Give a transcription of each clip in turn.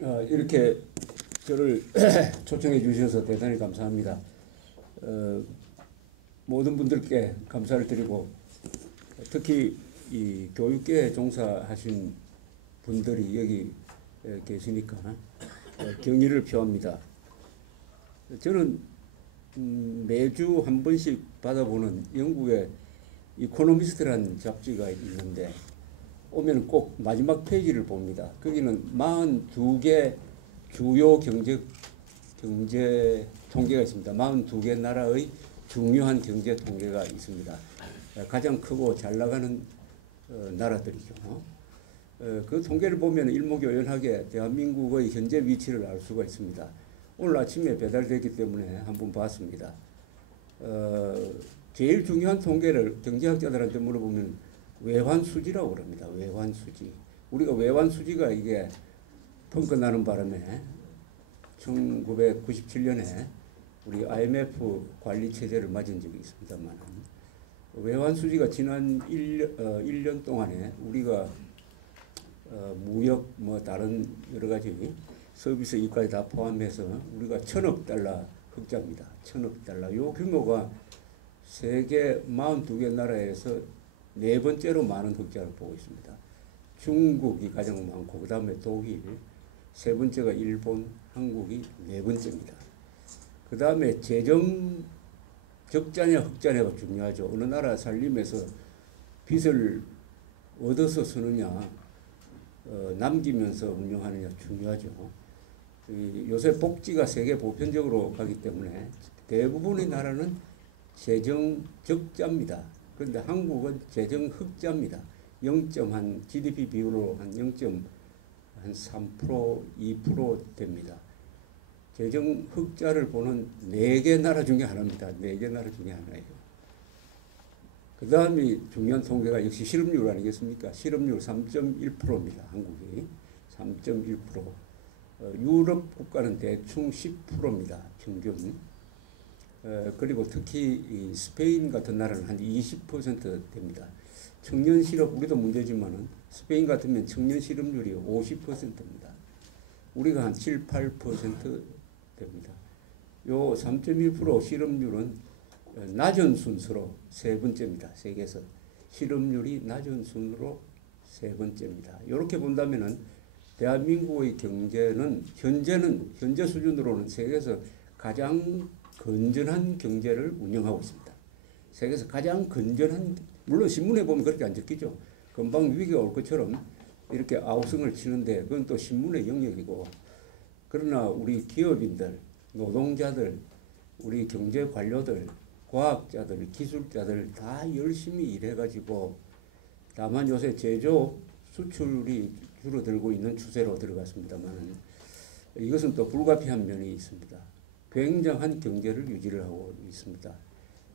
이렇게 저를 초청해 주셔서 대단히 감사합니다. 모든 분들께 감사를 드리고 특히 이 교육계에 종사하신 분들이 여기 계시니까 경의를 표합니다. 저는 매주 한 번씩 받아보는 영국의 이코노미스트라는 잡지가 있는데 오면 꼭 마지막 페이지를 봅니다. 거기는 42개 주요 경제 통계가 있습니다. 42개 나라의 중요한 경제 통계가 있습니다. 가장 크고 잘 나가는 나라들이죠. 그 통계를 보면 일목요연하게 대한민국의 현재 위치를 알 수가 있습니다. 오늘 아침에 배달됐기 때문에 한번 봤습니다. 제일 중요한 통계를 경제학자들한테 물어보면 외환수지라고 그럽니다. 외환수지. 우리가 외환수지가 이게 펑크나는 바람에 1997년에 우리 IMF 관리체제를 맞은 적이 있습니다만 외환수지가 지난 1년 동안에 우리가 무역 뭐 다른 여러 가지 서비스 이익까지 다 포함해서 우리가 1,000억 달러 흑자입니다. 1,000억 달러. 요 규모가 세계 42개 나라에서 네 번째로 많은 흑자를 보고 있습니다. 중국이 가장 많고 그 다음에 독일, 세 번째가 일본, 한국이 네 번째입니다. 그 다음에 재정 적자냐 흑자냐가 중요하죠. 어느 나라 살림에서 빚을 얻어서 쓰느냐 남기면서 운영하느냐 중요하죠. 요새 복지가 세계 보편적으로 가기 때문에 대부분의 나라는 재정 적자입니다. 그런데 한국은 재정 흑자입니다. 0. GDP 비율로 한 0.3%, 2% 됩니다. 재정 흑자를 보는 4개 나라 중에 하나입니다. 4개 나라 중에 하나예요. 그 다음이 중요한 통계가 역시 실업률 아니겠습니까? 실업률 3.1%입니다. 한국이 3.1%. 유럽 국가는 대충 10%입니다. 평균. 그리고 특히 이 스페인 같은 나라는 한 20% 됩니다. 청년 실업, 우리도 문제지만은 스페인 같으면 청년 실업률이 50%입니다. 우리가 한 7, 8% 됩니다. 요 3.1% 실업률은 낮은 순서로 세 번째입니다. 세계에서 실업률이 낮은 순으로 세 번째입니다. 이렇게 본다면은 대한민국의 경제는 현재 수준으로는 세계에서 가장 건전한 경제를 운영하고 있습니다. 세계에서 가장 건전한, 물론 신문에 보면 그렇게 안 적히죠. 금방 위기가 올 것처럼 이렇게 아우성을 치는데 그건 또 신문의 영역이고, 그러나 우리 기업인들, 노동자들, 우리 경제 관료들, 과학자들, 기술자들 다 열심히 일해가지고, 다만 요새 제조 수출이 줄어들고 있는 추세로 들어갔습니다만 이것은 또 불가피한 면이 있습니다. 굉장한 경제를 유지를 하고 있습니다.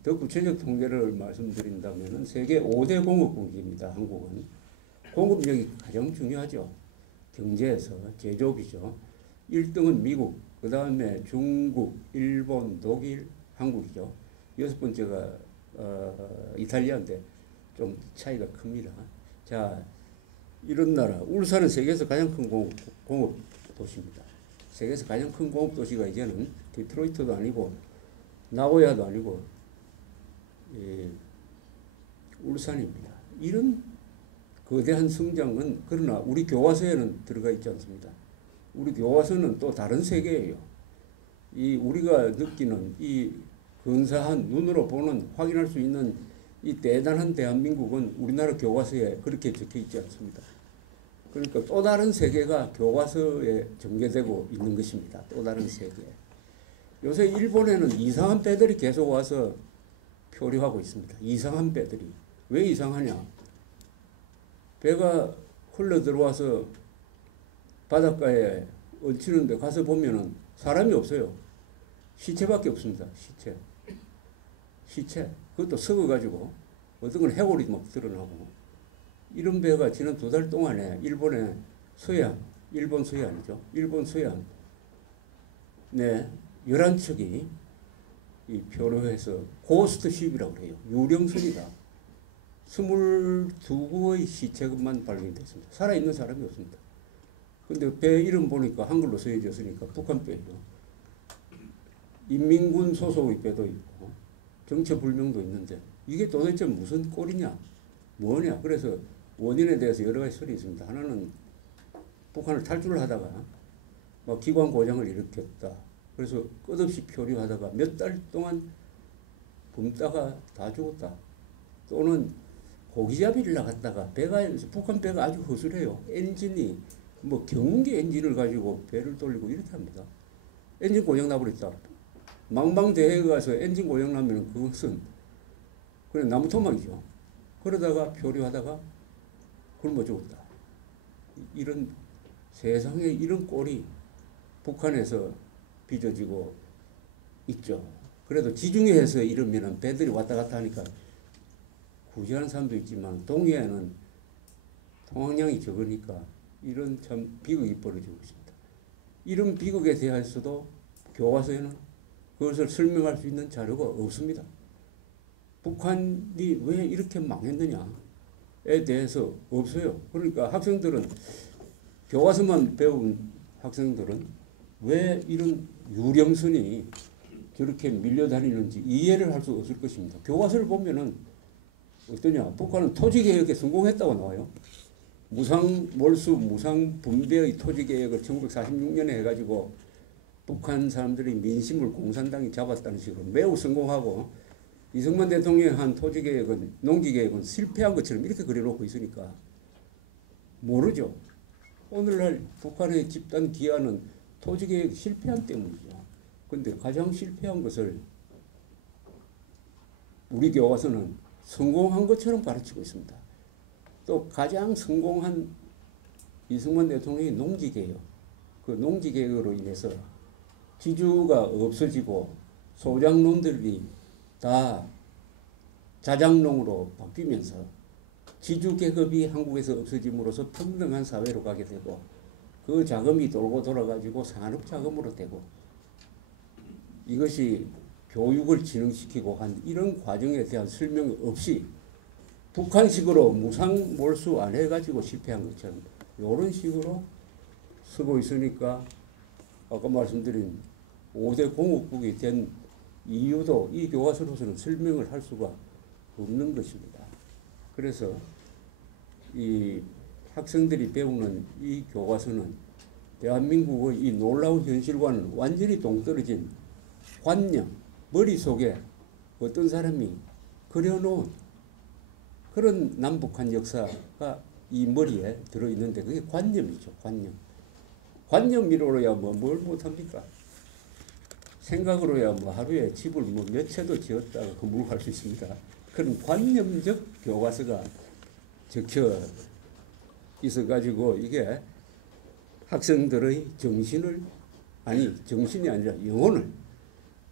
더 구체적 통계를 말씀드린다면 세계 5대 공업국입니다. 한국은. 공급력이 가장 중요하죠. 경제에서 제조업이죠. 1등은 미국, 그 다음에 중국, 일본, 독일, 한국이죠. 여섯 번째가 이탈리아인데 좀 차이가 큽니다. 자, 이런 나라, 울산은 세계에서 가장 큰 공업 도시입니다. 세계에서 가장 큰 공업 도시가 이제는 디트로이트도 아니고 나고야도 아니고 울산입니다. 이런 거대한 성장은 그러나 우리 교과서에는 들어가 있지 않습니다. 우리 교과서는 또 다른 세계예요. 이 우리가 느끼는 이 근사한 눈으로 보는 확인할 수 있는 이 대단한 대한민국은 우리나라 교과서에 그렇게 적혀 있지 않습니다. 그러니까 또 다른 세계가 교과서에 전개되고 있는 것입니다. 또 다른 세계. 요새 일본에는 이상한 배들이 계속 와서 표류하고 있습니다. 이상한 배들이. 왜 이상하냐? 배가 흘러 들어와서 바닷가에 얹히는데 가서 보면은 사람이 없어요. 시체밖에 없습니다. 시체. 그것도 썩어가지고 어떤 건 해골이 막 드러나고. 이런 배가 지난 2달 동안에 일본의 서해안, 일본 서해안이죠. 일본 서해안. 네, 11척이 이 표류해서 고스트십이라고 그래요. 유령선이다. 22구의 시체만 발견됐습니다. 살아있는 사람이 없습니다. 근데 배 이름 보니까 한글로 써있었으니까 북한 배죠. 인민군 소속의 배도 있고 정체불명도 있는데 이게 도대체 무슨 꼴이냐 뭐냐. 그래서 원인에 대해서 여러 가지 설이 있습니다. 하나는 북한을 탈출을 하다가 막 기관 고장을 일으켰다. 그래서 끝없이 표류하다가 몇 달 동안 굶다가 다 죽었다. 또는 고기잡이를 나갔다가 배가 북한 배가 아주 허술해요. 엔진이 뭐 경운기 엔진을 가지고 배를 돌리고 이렇게 합니다. 엔진 고장 나버렸다. 망망대해에 가서 엔진 고장 나면 그것은 그냥 나무 토막이죠. 그러다가 표류하다가 굶어 죽었다. 이런 세상에 이런 꼴이 북한에서 빚어지고 있죠. 그래도 지중해에서 이러면 배들이 왔다 갔다 하니까 구제하는 사람도 있지만 동해에는 통항량이 적으니까 이런 참 비극이 벌어지고 있습니다. 이런 비극에 대해서도 교과서에는 그것을 설명할 수 있는 자료가 없습니다. 북한이 왜 이렇게 망했느냐에 대해서 없어요. 그러니까 학생들은 교과서만 배운 학생들은 왜 이런 유령선이 저렇게 밀려다니는지 이해를 할 수 없을 것입니다. 교과서를 보면은 어떠냐. 북한은 토지개혁에 성공했다고 나와요. 무상몰수, 무상분배의 토지개혁을 1946년에 해가지고 북한 사람들이 민심을 공산당이 잡았다는 식으로 매우 성공하고 이승만 대통령이 한 토지개혁은, 농지개혁은 실패한 것처럼 이렇게 그려놓고 있으니까 모르죠. 오늘날 북한의 집단 기아는 토지개혁 실패한 때문이죠. 근데 가장 실패한 것을 우리 교과서는 성공한 것처럼 가르치고 있습니다. 또 가장 성공한 이승만 대통령의 농지개혁, 그 농지개혁으로 인해서 지주가 없어지고 소장농들이 다 자장농으로 바뀌면서 지주계급이 한국에서 없어짐으로써 평등한 사회로 가게 되고 그 자금이 돌고 돌아가지고 산업자금으로 되고 이것이 교육을 진흥시키고 한 이런 과정에 대한 설명 없이 북한식으로 무상몰수 안 해가지고 실패한 것처럼 이런 식으로 쓰고 있으니까 아까 말씀드린 5대 공업국이 된 이유도 이 교과서로서는 설명을 할 수가 없는 것입니다. 그래서 이 학생들이 배우는 이 교과서는 대한민국의 이 놀라운 현실과는 완전히 동떨어진 관념, 머릿속에 어떤 사람이 그려놓은 그런 남북한 역사가 이 머리에 들어있는데 그게 관념이죠. 관념. 관념이로야 뭘 못합니까? 생각으로야 하루에 집을 몇 채도 지었다가 건물할 수 있습니다. 그런 관념적 교과서가 적혀 있어가지고 이게 학생들의 정신을, 아니 정신이 아니라 영혼을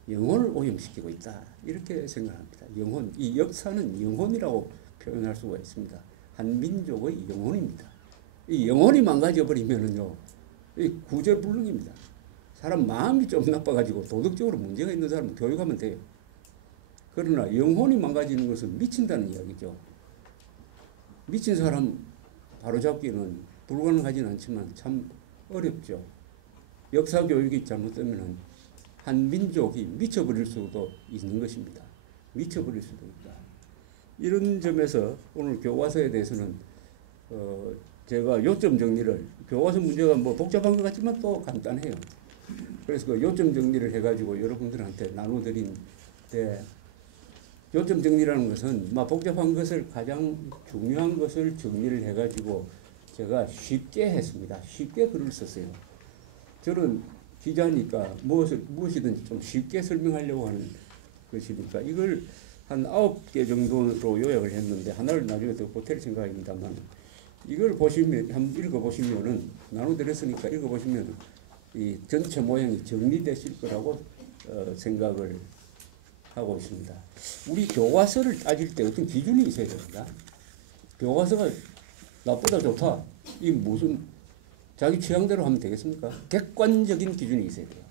오염시키고 있다. 이렇게 생각합니다. 영혼, 이 역사는 영혼이라고 표현할 수가 있습니다. 한 민족의 영혼입니다. 이 영혼이 망가져버리면은요, 이 구제불능입니다. 사람 마음이 좀 나빠가지고 도덕적으로 문제가 있는 사람은 교육하면 돼요. 그러나 영혼이 망가지는 것은 미친다는 이야기죠. 미친 사람 바로잡기는 불가능하진 않지만 참 어렵죠. 역사 교육이 잘못되면 한 민족이 미쳐버릴 수도 있는 것입니다. 미쳐버릴 수도 있다. 이런 점에서 오늘 교과서에 대해서는 제가 요점 정리를, 교과서 문제가 뭐 복잡한 것 같지만 또 간단해요. 그래서 그 요점 정리를 해가지고 여러분들한테 나눠드린데, 요점 정리라는 것은 막 복잡한 것을, 가장 중요한 것을 정리를 해가지고 제가 쉽게 했습니다. 쉽게 글을 썼어요. 저는 기자니까 무엇이든지 좀 쉽게 설명하려고 하는 것이니까 이걸 한 9개 정도로 요약을 했는데 하나를 나중에 더 보탤 생각입니다만, 이걸 보시면, 한번 읽어보시면은, 나눠드렸으니까 읽어보시면 이 전체 모양이 정리되실 거라고 생각을 하고 있습니다. 우리 교과서를 따질 때 어떤 기준이 있어야 됩니다. 교과서가 나쁘다 좋다, 이 무슨 자기 취향대로 하면 되겠습니까? 객관적인 기준이 있어야 돼요.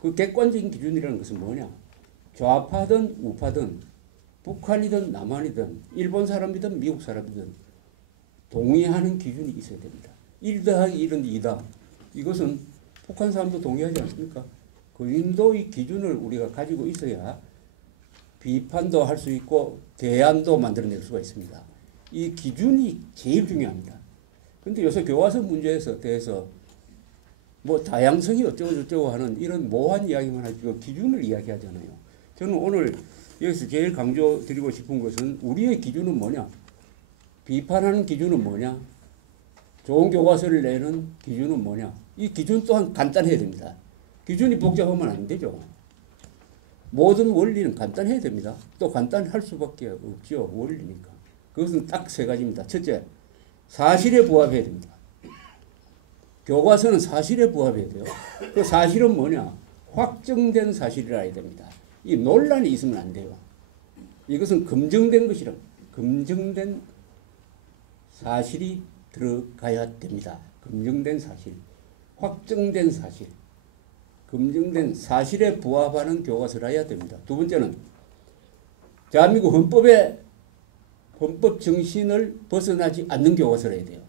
그 객관적인 기준이라는 것은 뭐냐? 좌파든 우파든 북한이든 남한이든 일본 사람이든 미국 사람이든 동의하는 기준이 있어야 됩니다. 1 더하기 1은 2다. 이것은 북한 사람도 동의하지 않습니까? 그 정도의 기준을 우리가 가지고 있어야 비판도 할 수 있고 대안도 만들어낼 수가 있습니다. 이 기준이 제일 중요합니다. 근데 요새 교과서 문제에 대해서 뭐 다양성이 어쩌고 하는 이런 모호한 이야기만 하지 기준을 이야기하잖아요. 저는 오늘 여기서 제일 강조 드리고 싶은 것은 우리의 기준은 뭐냐? 비판하는 기준은 뭐냐? 좋은 교과서를 내는 기준은 뭐냐? 이 기준 또한 간단해야 됩니다. 기준이 복잡하면 안 되죠. 모든 원리는 간단해야 됩니다. 또 간단할 수밖에 없죠. 원리니까. 그것은 딱 세 가지입니다. 첫째, 사실에 부합해야 됩니다. 교과서는 사실에 부합해야 돼요. 그 사실은 뭐냐? 확정된 사실이라야 됩니다. 이 논란이 있으면 안 돼요. 이것은 검증된 것이라 검증된 사실이 들어가야 됩니다. 검증된 사실, 확정된 사실, 검증된 사실에 부합하는 교과서라야 됩니다. 두 번째는 대한민국 헌법 정신을 벗어나지 않는 교과서라야 돼요.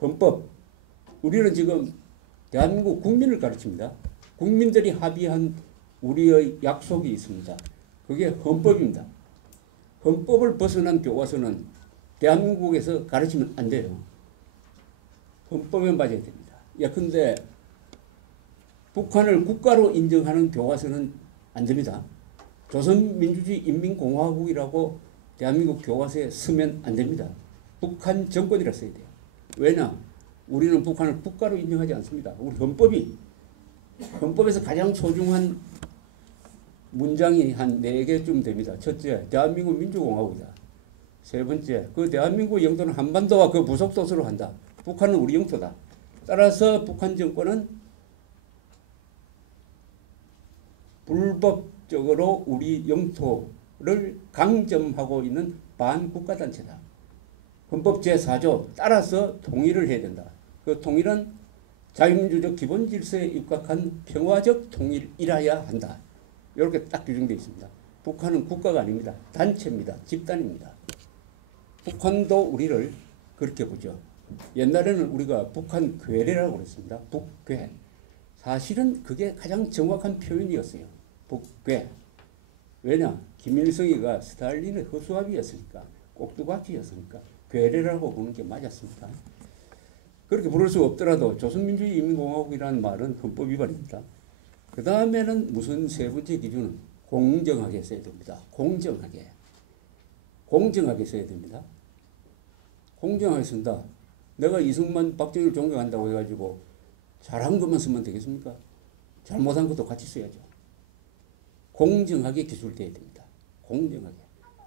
헌법. 우리는 지금 대한민국 국민을 가르칩니다. 국민들이 합의한 우리의 약속이 있습니다. 그게 헌법입니다. 헌법을 벗어난 교과서는 대한민국에서 가르치면 안 돼요. 헌법에 맞아야 됩니다. 예컨대 북한을 국가로 인정하는 교과서는 안 됩니다. 조선민주주의 인민공화국이라고 대한민국 교과서에 쓰면 안 됩니다. 북한 정권이라 써야 돼요. 왜냐? 우리는 북한을 국가로 인정하지 않습니다. 우리 헌법에서 가장 소중한 문장이 한 4개쯤 됩니다. 첫째, 대한민국 민주공화국이다. 세 번째, 그 대한민국 영토는 한반도와 그 부속도서로 한다. 북한은 우리 영토다. 따라서 북한 정권은 불법적으로 우리 영토를 강점하고 있는 반국가단체다. 헌법 제4조 따라서 통일을 해야 된다. 그 통일은 자유민주적 기본질서에 입각한 평화적 통일이라야 한다. 이렇게 딱 규정되어 있습니다. 북한은 국가가 아닙니다. 단체입니다. 집단입니다. 북한도 우리를 그렇게 보죠. 옛날에는 우리가 북한 괴뢰라고 그랬습니다. 북괴. 사실은 그게 가장 정확한 표현이었어요. 북괴. 왜냐? 김일성이가 스탈린의 허수아비였으니까, 꼭두각시였으니까 괴뢰라고 보는 게 맞았습니다. 그렇게 부를 수 없더라도 조선민주주의 인민공화국이라는 말은 헌법 위반입니다. 그 다음에는 무슨 세 번째 기준은 공정하게 써야 됩니다. 공정하게. 공정하게 써야 됩니다. 공정하게 쓴다. 내가 이승만, 박정희를 존경한다고 해가지고 잘한 것만 쓰면 되겠습니까? 잘못한 것도 같이 써야죠. 공정하게 기술돼야 됩니다. 공정하게.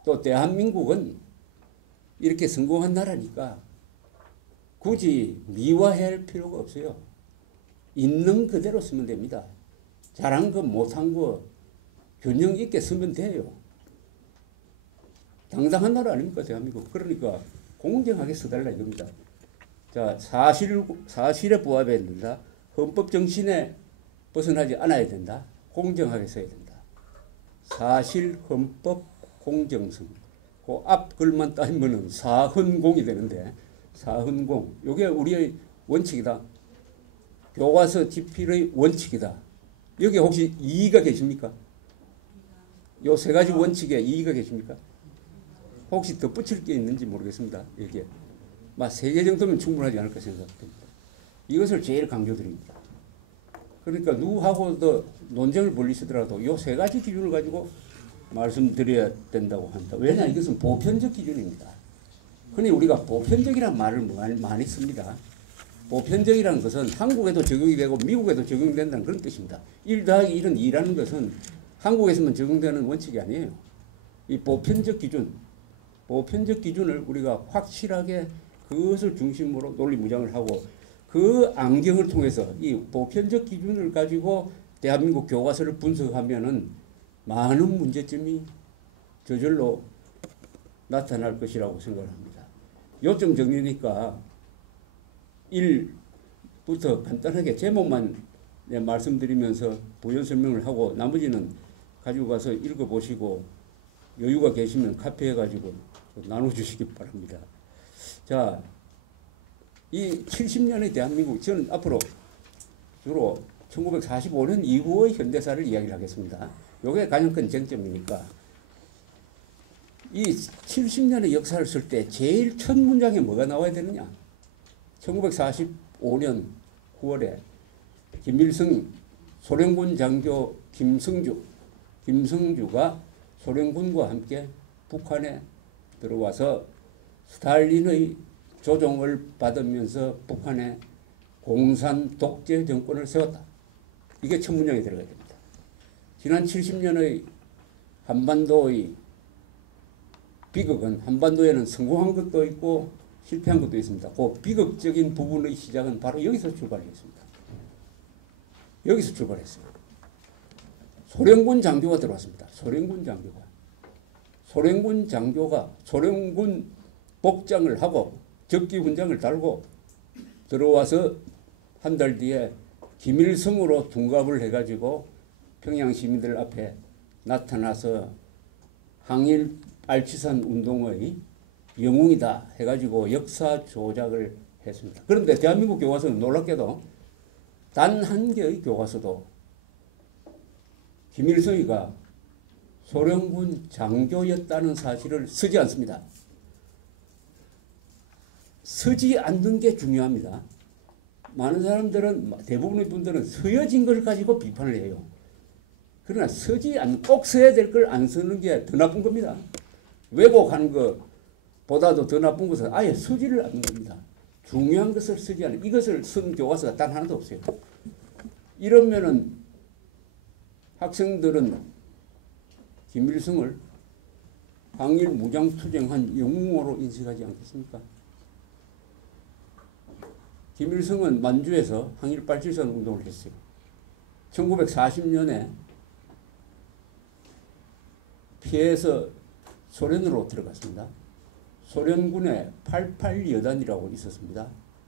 또 대한민국은 이렇게 성공한 나라니까 굳이 미화할 필요가 없어요. 있는 그대로 쓰면 됩니다. 잘한 거 못한 거 균형 있게 쓰면 돼요. 당당한 나라 아닙니까 대한민국. 그러니까 공정하게 써달라 이겁니다. 자, 사실에 부합해야 된다. 헌법 정신에 벗어나지 않아야 된다. 공정하게 써야 된다. 사실, 헌법, 공정성. 그 앞 글만 따지면은 사헌공이 되는데 사헌공. 이게 우리의 원칙이다. 교과서 집필의 원칙이다. 여기 혹시 이의가 계십니까? 요 세 가지 원칙에 이의가 계십니까? 혹시 덧붙일 게 있는지 모르겠습니다. 여기에. 막 3개 정도면 충분하지 않을까 생각됩니다. 이것을 제일 강조드립니다. 그러니까 누구하고도 논쟁을 벌이시더라도 요 3가지 기준을 가지고 말씀드려야 된다고 합니다. 왜냐? 이것은 보편적 기준입니다. 흔히 우리가 보편적이라는 말을 많이 씁니다. 보편적이라는 것은 한국에도 적용이 되고 미국에도 적용된다는 그런 뜻입니다. 1 더하기 1은 2라는 것은 한국에서만 적용되는 원칙이 아니에요. 이 보편적 기준을 우리가 확실하게 그것을 중심으로 논리무장을 하고 그 안경을 통해서 이 보편적 기준을 가지고 대한민국 교과서를 분석하면은 많은 문제점이 저절로 나타날 것이라고 생각합니다. 요점 정리니까 1부터 간단하게 제목만 말씀드리면서 부연 설명을 하고 나머지는 가지고 가서 읽어보시고 여유가 계시면 카페에 가지고 나눠주시기 바랍니다. 자, 이 70년의 대한민국, 저는 앞으로 주로 1945년 이후의 현대사를 이야기를 하겠습니다. 이게 가장 큰 쟁점이니까. 이 70년의 역사를 쓸 때 제일 첫 문장에 뭐가 나와야 되느냐? 1945년 9월에 김일성 소련군 장교 김성주가 소련군과 함께 북한에 들어와서 스탈린의 조종을 받으면서 북한에 공산 독재 정권을 세웠다. 이게 첫 문장에 들어가야 됩니다. 지난 70년의 한반도의 비극은 한반도에는 성공한 것도 있고 실패한 것도 있습니다. 그 비극적인 부분의 시작은 바로 여기서 출발했습니다. 여기서 출발했어요. 소련군 장교가 들어왔습니다. 소련군 장교가 소련군 복장을 하고 적기 훈장을 달고 들어와서 한 달 뒤에 김일성으로 둔갑을 해가지고 평양 시민들 앞에 나타나서 항일 알치산 운동의 영웅이다 해가지고 역사 조작을 했습니다. 그런데 대한민국 교과서는 놀랍게도 단 한 개의 교과서도 김일성이가 소련군 장교였다는 사실을 쓰지 않습니다. 쓰지 않는 게 중요합니다. 많은 사람들은, 대부분의 분들은 쓰여진 걸 가지고 비판을 해요. 그러나 꼭 써야 될 걸 안 쓰는 게 더 나쁜 겁니다. 왜곡하는 것보다도 더 나쁜 것은 아예 쓰지를 않는 겁니다. 중요한 것을 쓰지 않는, 이것을 쓴 교과서가 단 하나도 없어요. 이러면은 학생들은 김일성을 항일 무장투쟁한 영웅으로 인식하지 않겠습니까? 김일성은 만주에서 항일 빨치산 운동을 했어요. 1940년에 피해서 소련으로 들어갔습니다. 소련군의 88여단이라고 있었습니다.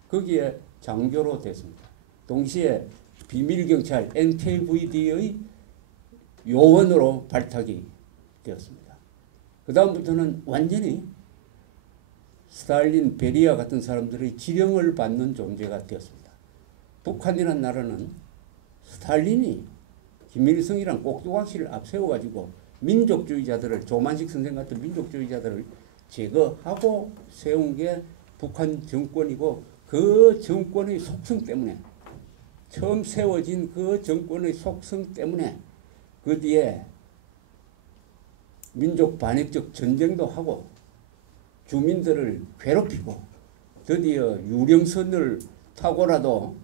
거기에 장교로 됐습니다. 동시에 비밀경찰 NKVD의 요원으로 발탁이 되었습니다. 그 다음부터는 완전히 스탈린, 베리아 같은 사람들의 지령을 받는 존재가 되었습니다. 북한이라는 나라는 스탈린이 김일성이랑 꼭두각시를 앞세워가지고 민족주의자들을, 조만식 선생 같은 민족주의자들을 제거하고 세운 게 북한 정권이고, 그 정권의 속성 때문에, 처음 세워진 그 정권의 속성 때문에 그 뒤에 민족 반역적 전쟁도 하고 주민들을 괴롭히고 드디어 유령선을 타고라도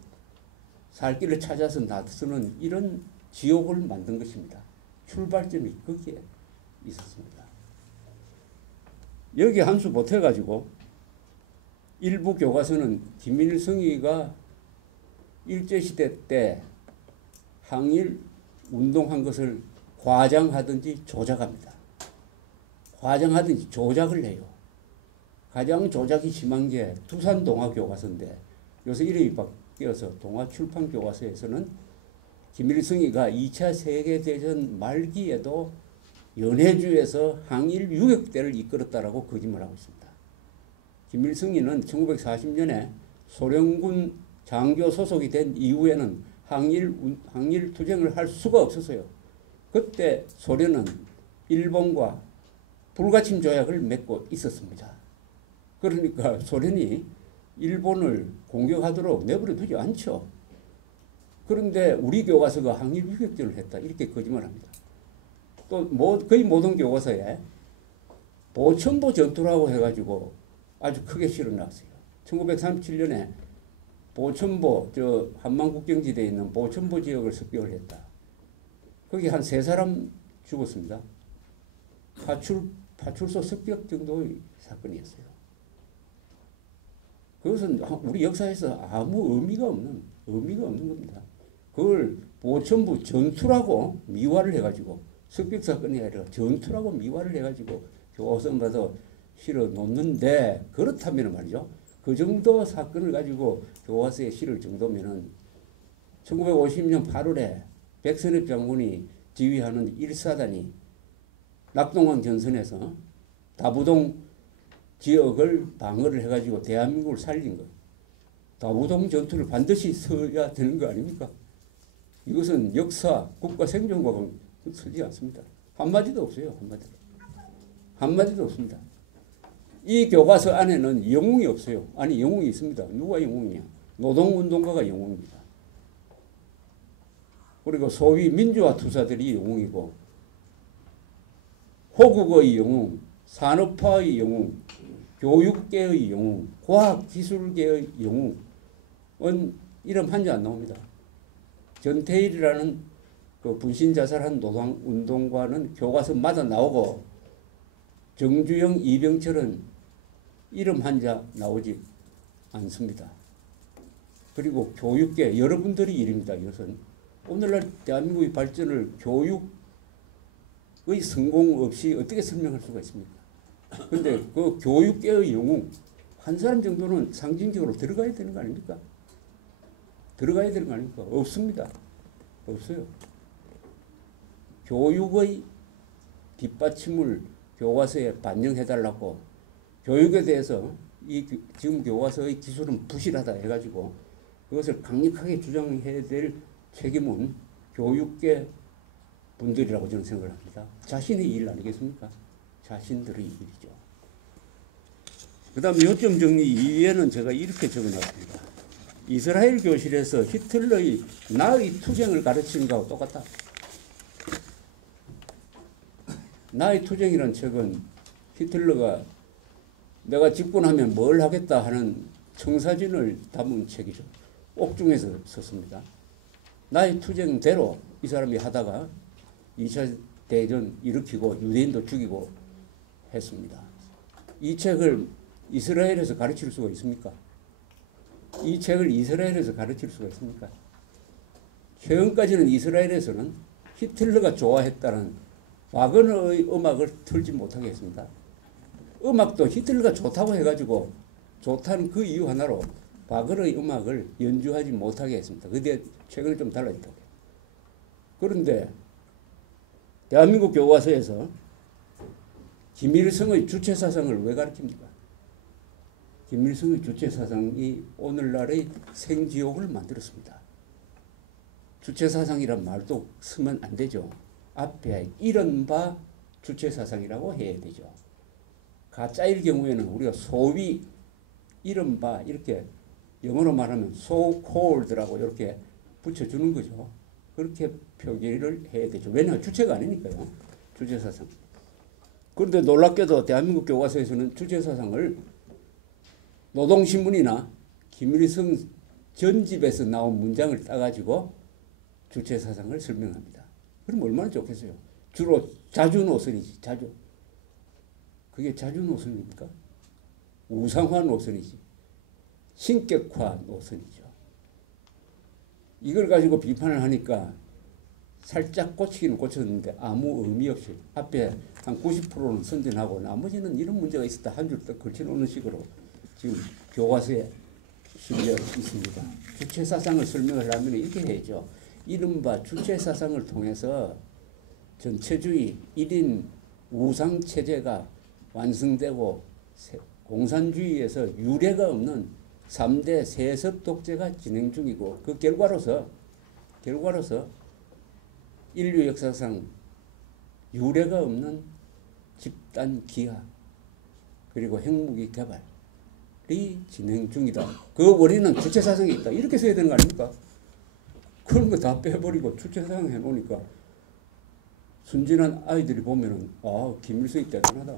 살 길을 찾아서 나서는 이런 지옥을 만든 것입니다. 출발점이 거기에 있었습니다. 여기 한 수 보태가지고 일부 교과서는 김일성이가 일제시대 때 항일 운동한 것을 과장하든지 조작합니다. 과장하든지 조작을 해요. 가장 조작이 심한 게 두산 동화 교과서인데, 요새 이름이 바뀌어서 동화 출판 교과서에서는 김일성이가 2차 세계대전 말기에도 연해주에서 항일 유격대를 이끌었다라고 거짓말하고 있습니다. 김일성이는 1940년에 소련군 장교 소속이 된 이후에는 항일 투쟁을 할 수가 없었어요. 그때 소련은 일본과 불가침 조약을 맺고 있었습니다. 그러니까 소련이 일본을 공격하도록 내버려 두지 않죠. 그런데 우리 교과서가 항일 유격전을 했다, 이렇게 거짓말합니다. 또 거의 모든 교과서에 보천보 전투라고 해가지고 아주 크게 실어놨어요. 1937년에 보천보, 한만국경지대에 있는 보천보 지역을 습격을 했다. 거기 한 3사람 죽었습니다. 파출소 습격 정도의 사건이었어요. 그것은 우리 역사에서 아무 의미가 없는 겁니다. 그걸 보천부 전투라고 미화를 해가지고, 습격 사건이 아니라 전투라고 미화를 해가지고 교과서마다 실어 놓는데, 그렇다면 말이죠, 그 정도 사건을 가지고 교과서에 실을 정도면은 1950년 8월에 백선엽 장군이 지휘하는 1사단이 낙동강 전선에서 다부동 지역을 방어를 해가지고 대한민국을 살린 것. 다부동 전투를 반드시 써야 되는 거 아닙니까? 이것은 역사, 국가 생존과 쓰지 않습니다. 한마디도 없어요. 한마디도 없습니다. 이 교과서 안에는 영웅이 없어요. 아니, 영웅이 있습니다. 누가 영웅이냐? 노동운동가가 영웅입니다. 그리고 소위 민주화 투사들이 영웅이고, 호국의 영웅, 산업화의 영웅, 교육계의 영웅, 과학기술계의 영웅은 이름 한 줄 안 나옵니다. 전태일이라는 그 분신자살한 노동운동가는 교과서마다 나오고, 정주영, 이병철은 이름 한자 나오지 않습니다. 그리고 교육계, 여러분들이 일입니다. 이것은 오늘날 대한민국의 발전을 교육의 성공 없이 어떻게 설명할 수가 있습니까? 그런데 그 교육계의 영웅 한 사람 정도는 상징적으로 들어가야 되는 거 아닙니까? 들어가야 되는 거 아닙니까? 없습니다. 없어요. 교육의 뒷받침을 교과서에 반영해달라고, 교육에 대해서 지금 교과서의 기술은 부실하다 해가지고 그것을 강력하게 주장해야 될 책임은 교육계 분들이라고 저는 생각을 합니다. 자신의 일 아니겠습니까? 자신들의 일이죠. 그 다음 요점 정리 2에는 제가 이렇게 적어놨습니다. 이스라엘 교실에서 히틀러의 나의 투쟁을 가르치는 것하고 똑같다. 나의 투쟁이라는 책은 히틀러가 내가 집권하면 뭘 하겠다 하는 청사진을 담은 책이죠. 옥중에서 썼습니다. 나의 투쟁대로 이 사람이 하다가 2차 대전 일으키고 유대인도 죽이고 했습니다. 이 책을 이스라엘에서 가르칠 수가 있습니까? 이 책을 이스라엘에서 가르칠 수가 있습니까? 최근까지는 이스라엘에서는 히틀러가 좋아했다는 와그너의 음악을 틀지 못하게 했습니다. 음악도 히틀러가 좋다고 해가지고 좋다는 그 이유 하나로 와그너의 음악을 연주하지 못하게 했습니다. 그때 최근에 좀 달라졌다고요. 그런데 대한민국 교과서에서 김일성의 주체사상을 왜 가르칩니까? 김일성의 주체사상이 오늘날의 생지옥을 만들었습니다. 주체사상이란 말도 쓰면 안 되죠. 앞에 이른바 주체사상이라고 해야 되죠. 가짜일 경우에는 우리가 소위 이른바 이렇게 영어로 말하면 so called라고 이렇게 붙여주는 거죠. 그렇게 표기를 해야 되죠. 왜냐하면 주체가 아니니까요. 주체사상. 그런데 놀랍게도 대한민국 교과서에서는 주체사상을 노동신문이나 김일성 전집에서 나온 문장을 따가지고 주체사상을 설명합니다. 그럼 얼마나 좋겠어요. 주로 자주노선이지. 자주. 그게 자주노선입니까? 우상화 노선이지. 신격화 노선이죠. 이걸 가지고 비판을 하니까 살짝 고치기는 고쳤는데 아무 의미 없이 앞에 한 90%는 선전하고 나머지는 이런 문제가 있었다 한 줄 딱 걸쳐놓는 식으로 지금 교과서에 실려 있습니다. 주체사상을 설명을 하면 이렇게 해야죠. 이른바 주체사상을 통해서 전체주의 1인 우상체제가 완성되고 공산주의에서 유례가 없는 3대 세습 독재가 진행 중이고 그 결과로서 인류 역사상 유례가 없는 집단 기하 그리고 핵무기 개발이 진행 중이다. 그 원인은 주체사상에 있다. 이렇게 써야 되는 거 아닙니까? 그런 거 다 빼버리고 주체사상 해놓으니까 순진한 아이들이 보면은 아 김일성이 대단하다.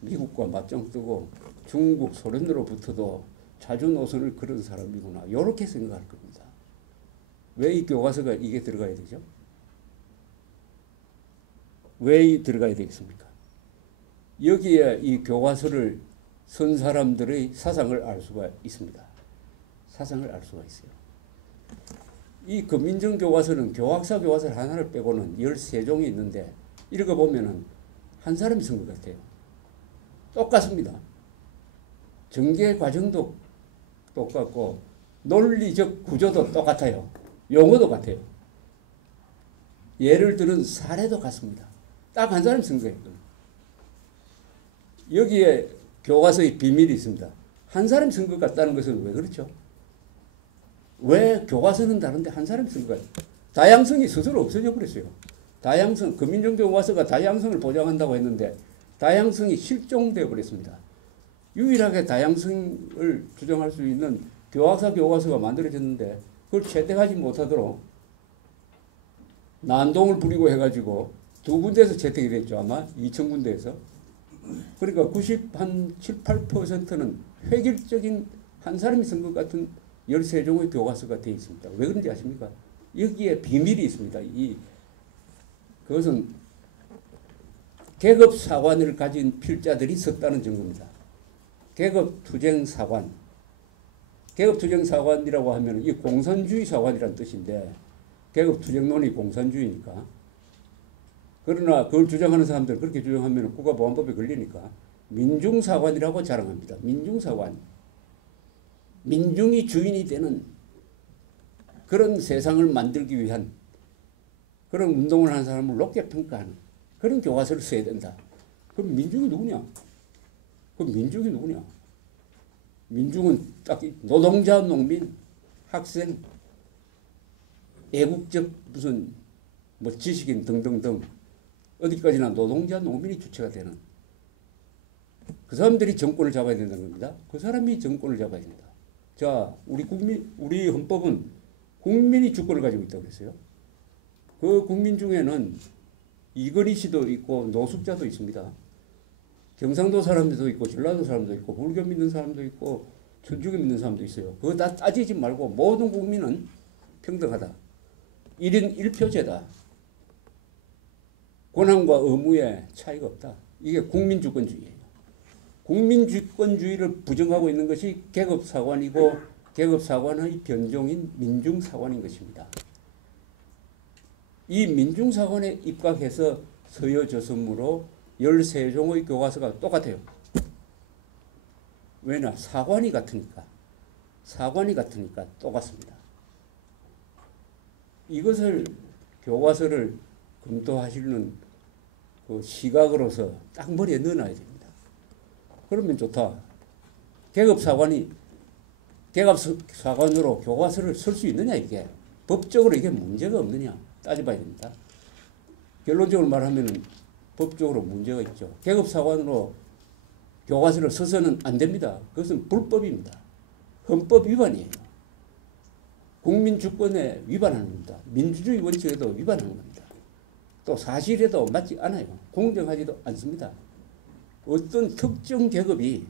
미국과 맞짱 뜨고 중국 소련으로부터도 자주 노선을 그런 사람이구나. 이렇게 생각할 겁니다. 왜 이 교과서가 이게 들어가야 되죠? 왜 들어가야 되겠습니까? 여기에 이 교과서를 쓴 사람들의 사상을 알 수가 있습니다. 사상을 알 수가 있어요. 이 금인정 교과서는 교학사 교과서 하나를 빼고는 13종이 있는데 읽어보면은 한 사람이 쓴 것 같아요. 똑같습니다. 전개 과정도 똑같고 논리적 구조도 똑같아요. 용어도 같아요. 예를 들은 사례도 같습니다. 딱 한 사람이 쓴 거예요. 여기에 교과서의 비밀이 있습니다. 한 사람이 쓴 것 같다는 것은 왜 그렇죠? 왜 교과서는 다른데 한 사람이 쓴 거예요? 다양성이 스스로 없어져 버렸어요. 다양성, 금인정교과서가 다양성을 보장한다고 했는데 다양성이 실종되어 버렸습니다. 유일하게 다양성을 주장할 수 있는 교과서가 만들어졌는데 그걸 채택하지 못하도록 난동을 부리고 해가지고 두 군데에서 채택이 됐죠. 아마 2,000군데에서. 그러니까 97, 8%는 획일적인 한 사람이 쓴 것 같은 13종의 교과서가 되어 있습니다. 왜 그런지 아십니까? 여기에 비밀이 있습니다. 그것은 계급사관을 가진 필자들이 썼다는 증거입니다. 계급투쟁사관. 계급투쟁사관이라고 하면 이 공산주의 사관이라는 뜻인데 계급투쟁론이 공산주의니까. 그러나 그걸 주장하는 사람들 그렇게 주장하면 국가보안법에 걸리니까 민중사관이라고 자랑합니다. 민중사관. 민중이 주인이 되는 그런 세상을 만들기 위한 그런 운동을 하는 사람을 높게 평가하는 그런 교과서를 써야 된다. 그럼 민중이 누구냐? 그럼 민중이 누구냐? 민중은 딱 노동자, 농민, 학생, 애국적 무슨 뭐 지식인 등등등 어디까지나 노동자, 농민이 주체가 되는 그 사람들이 정권을 잡아야 된다는 겁니다. 그 사람이 정권을 잡아야 된다. 자, 우리 헌법은 국민이 주권을 가지고 있다고 그랬어요. 그 국민 중에는 이건희 씨도 있고 노숙자도 있습니다. 경상도 사람들도 있고 전라도 사람도 있고 불교 믿는 사람도 있고 천주교 믿는 사람도 있어요. 그거 다 따지지 말고 모든 국민은 평등하다. 1인 1표제다. 권한과 의무에 차이가 없다. 이게 국민주권주의예요. 국민주권주의를 부정하고 있는 것이 계급사관이고 계급사관의 변종인 민중사관인 것입니다. 이 민중사관에 입각해서 서여졌으므로 13종의 교과서가 똑같아요. 왜냐? 사관이 같으니까. 사관이 같으니까 똑같습니다. 이것을 교과서를 검토하시는 그 시각으로서 딱 머리에 넣어놔야 됩니다. 그러면 좋다. 계급사관으로 교과서를 쓸 수 있느냐 이게. 법적으로 이게 문제가 없느냐 따져봐야 됩니다. 결론적으로 말하면 법적으로 문제가 있죠. 계급사관으로 교과서를 써서는 안 됩니다. 그것은 불법입니다. 헌법 위반이에요. 국민주권에 위반하는 겁니다. 민주주의 원칙에도 위반하는 겁니다. 또 사실에도 맞지 않아요. 공정하지도 않습니다. 어떤 특정 계급이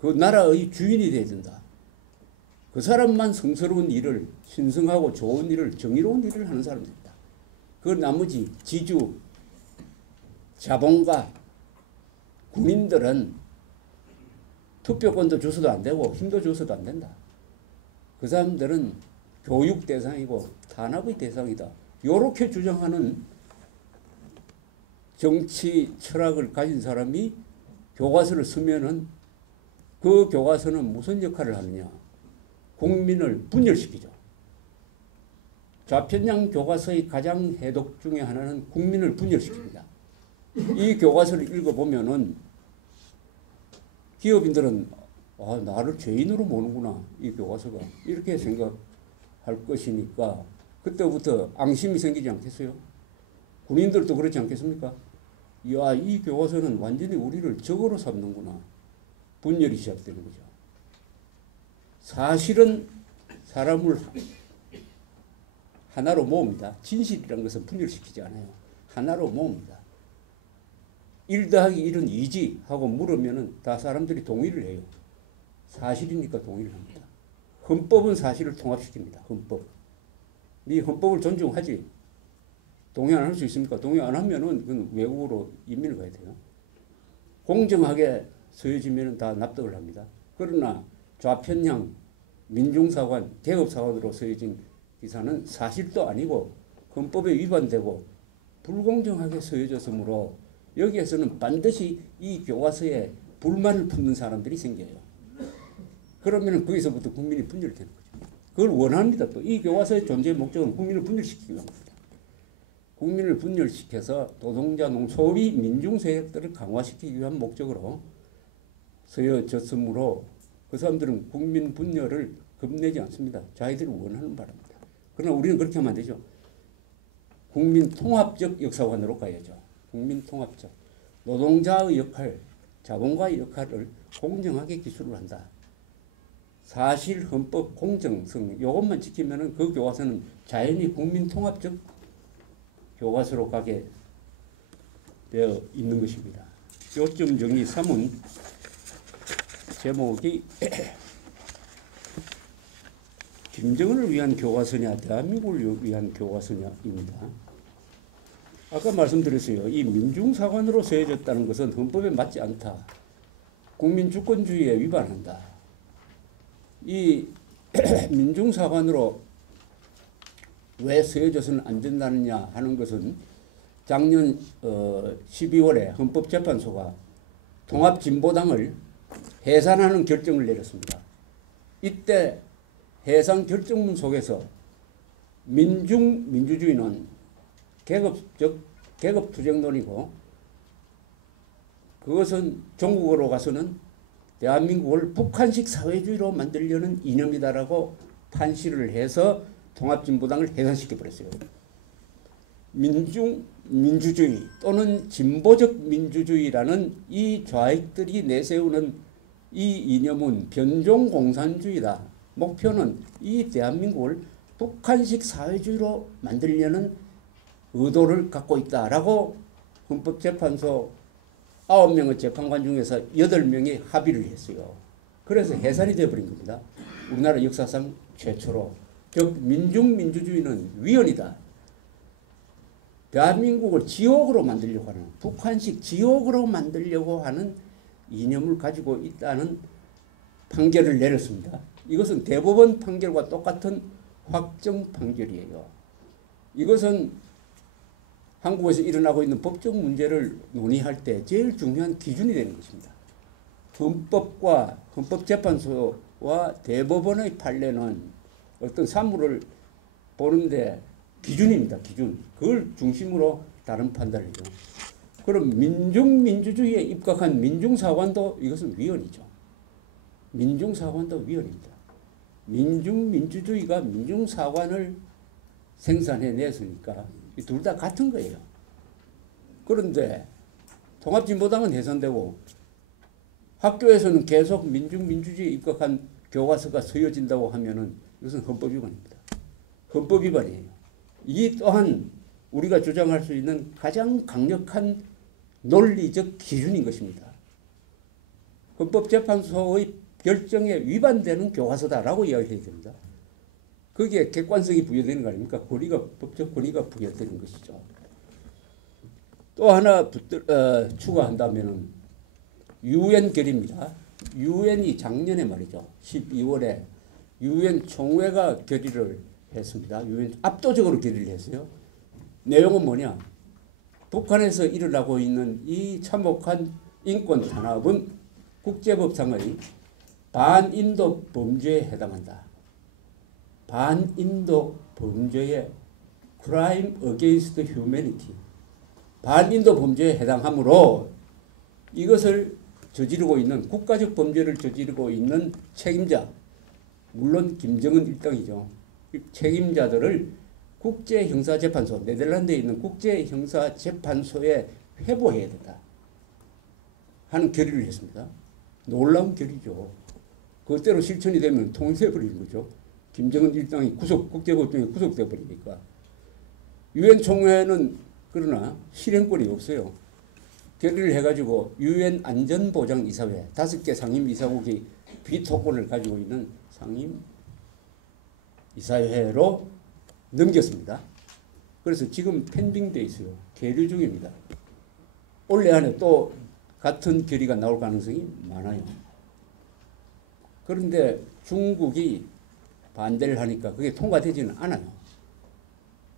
그 나라의 주인이 되어야 된다. 그 사람만 성스러운 일을, 신성하고 좋은 일을, 정의로운 일을 하는 사람들입니다. 그 나머지 지주, 자본가, 군인들은 투표권도 줘서도 안 되고 힘도 줘서도 안 된다. 그 사람들은 교육 대상이고 탄압의 대상이다. 이렇게 주장하는 정치 철학을 가진 사람이 교과서를 쓰면은 그 교과서는 무슨 역할을 하느냐. 국민을 분열시키죠. 좌편향 교과서의 가장 해독 중에 하나는 국민을 분열시킵니다. 이 교과서를 읽어보면은 기업인들은 나를 죄인으로 보는구나 이 교과서가 이렇게 생각할 것이니까 그때부터 앙심이 생기지 않겠어요? 군인들도 그렇지 않겠습니까? 야, 이 교과서는 완전히 우리를 적으로 삼는구나. 분열이 시작되는 거죠. 사실은 사람을 하나로 모읍니다. 진실이라는 것은 분열시키지 않아요. 하나로 모읍니다. 1 더하기 1은 2지 하고 물으면 다 사람들이 동의를 해요. 사실이니까 동의를 합니다. 헌법은 사실을 통합시킵니다. 헌법. 네 헌법을 존중하지. 동의 안 할 수 있습니까? 동의 안 하면은 그건 외국으로 이민을 가야 돼요. 공정하게 서여지면 다 납득을 합니다. 그러나 좌편향, 민중사관, 계급사관으로 서여진 기사는 사실도 아니고 헌법에 위반되고 불공정하게 서여졌으므로 여기에서는 반드시 이 교과서에 불만을 품는 사람들이 생겨요. 그러면 거기서부터 국민이 분열되는 거죠. 그걸 원합니다. 또 이 교과서의 존재의 목적은 국민을 분열시키기 위함입니다. 국민을 분열시켜서 노동자, 소비, 민중 세력들을 강화시키기 위한 목적으로 서여졌으므로 그 사람들은 국민 분열을 겁내지 않습니다. 자기들이 원하는 바랍니다. 그러나 우리는 그렇게 하면 안 되죠. 국민 통합적 역사관으로 가야죠. 국민 통합적. 노동자의 역할, 자본가의 역할을 공정하게 기술을 한다. 사실, 헌법, 공정성 이것만 지키면은 그 교과서는 자연히 국민 통합적 교과서로 가게 되어 있는 것입니다. 요점 정리 3은 제목이 김정은을 위한 교과서냐 대한민국을 위한 교과서냐입니다. 아까 말씀드렸어요. 이 민중사관으로 세워졌다는 것은 헌법에 맞지 않다. 국민주권주의에 위반한다. 이 민중사관으로 왜 세워져서는 안 된다느냐 하는 것은 작년 12월에 헌법재판소가 통합진보당을 해산하는 결정을 내렸습니다. 이때 해산 결정문 속에서 민주주의는 계급투쟁론이고 그것은 종국으로 가서는 대한민국을 북한식 사회주의로 만들려는 이념이다라고 판시를 해서 통합진보당을 해산시켜버렸어요. 민주주의 또는 진보적 민주주의라는 이 좌익들이 내세우는 이 이념은 변종공산주의다. 목표는 이 대한민국을 북한식 사회주의로 만들려는 의도를 갖고 있다라고 헌법재판소 9명의 재판관 중에서 8명이 합의를 했어요. 그래서 해산이 되어버린 겁니다. 우리나라 역사상 최초로. 즉 민중민주주의는 위헌이다. 대한민국을 지옥으로 만들려고 하는 북한식 지옥으로 만들려고 하는 이념을 가지고 있다는 판결을 내렸습니다. 이것은 대법원 판결과 똑같은 확정 판결이에요. 이것은 한국에서 일어나고 있는 법적 문제를 논의할 때 제일 중요한 기준이 되는 것입니다. 헌법과 헌법재판소와 대법원의 판례는 어떤 사물을 보는데 기준입니다. 기준. 그걸 중심으로 다른 판단을 해요. 그럼 민중민주주의에 입각한 민중사관도 이것은 위헌이죠. 민중사관도 위헌입니다. 민중민주주의가 민중사관을 생산해냈으니까 둘 다 같은 거예요. 그런데 통합진보당은 해산되고 학교에서는 계속 민중민주주의에 입각한 교과서가 쓰여진다고 하면은 이것은 헌법 위반입니다. 헌법 위반이에요. 이 또한 우리가 주장할 수 있는 가장 강력한 논리적 기준인 것입니다. 헌법재판소의 결정에 위반되는 교과서다라고 이야기해야 됩니다. 거기에 객관성이 부여되는 거 아닙니까? 법적 권위가 부여되는 것이죠. 또 하나 추가한다면 유엔 결의입니다. 유엔이 작년에 말이죠. 12월에 유엔 총회가 결의를 했습니다. 유엔 압도적으로 결의를 했어요. 내용은 뭐냐? 북한에서 일어나고 있는 이 참혹한 인권 탄압은 국제법상의 반인도 범죄에 해당한다. 반인도 범죄의 crime against humanity. 반인도 범죄에 해당하므로 이것을 저지르고 있는 국가적 범죄를 저지르고 있는 책임자, 물론 김정은 일당이죠. 책임자들을 국제형사재판소, 네덜란드에 있는 국제형사재판소에 회부해야 된다 하는 결의를 했습니다. 놀라운 결의죠. 그대로 실천이 되면 통일돼버리는 거죠. 김정은 일당이 국제법정에 구속돼 버리니까. 유엔 총회는 그러나 실행권이 없어요. 결의를 해가지고 유엔 안전보장이사회 5개 상임이사국이 비토권을 가지고 있는 상임이사회로 넘겼습니다. 그래서 지금 펜딩돼 있어요. 계류 중입니다. 올해 안에 또 같은 결의가 나올 가능성이 많아요. 그런데 중국이 반대를 하니까 그게 통과되지는 않아요.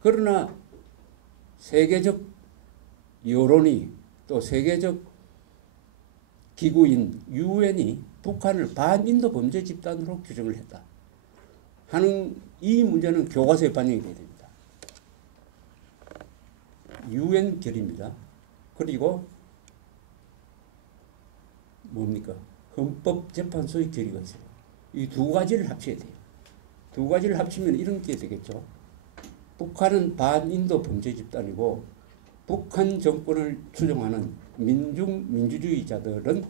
그러나 세계적 여론이 또 세계적 기구인 유엔이 북한을 반인도 범죄 집단으로 규정을 했다 하는 이 문제는 교과서에 반영이 돼야 됩니다. 유엔 결의입니다. 그리고 뭡니까? 헌법재판소의 결의가 있어요. 이 두 가지를 합쳐야 돼요. 두 가지를 합치면 이런 게 되겠죠. 북한은 반인도 범죄 집단이고 북한 정권을 추종하는 민주주의자들은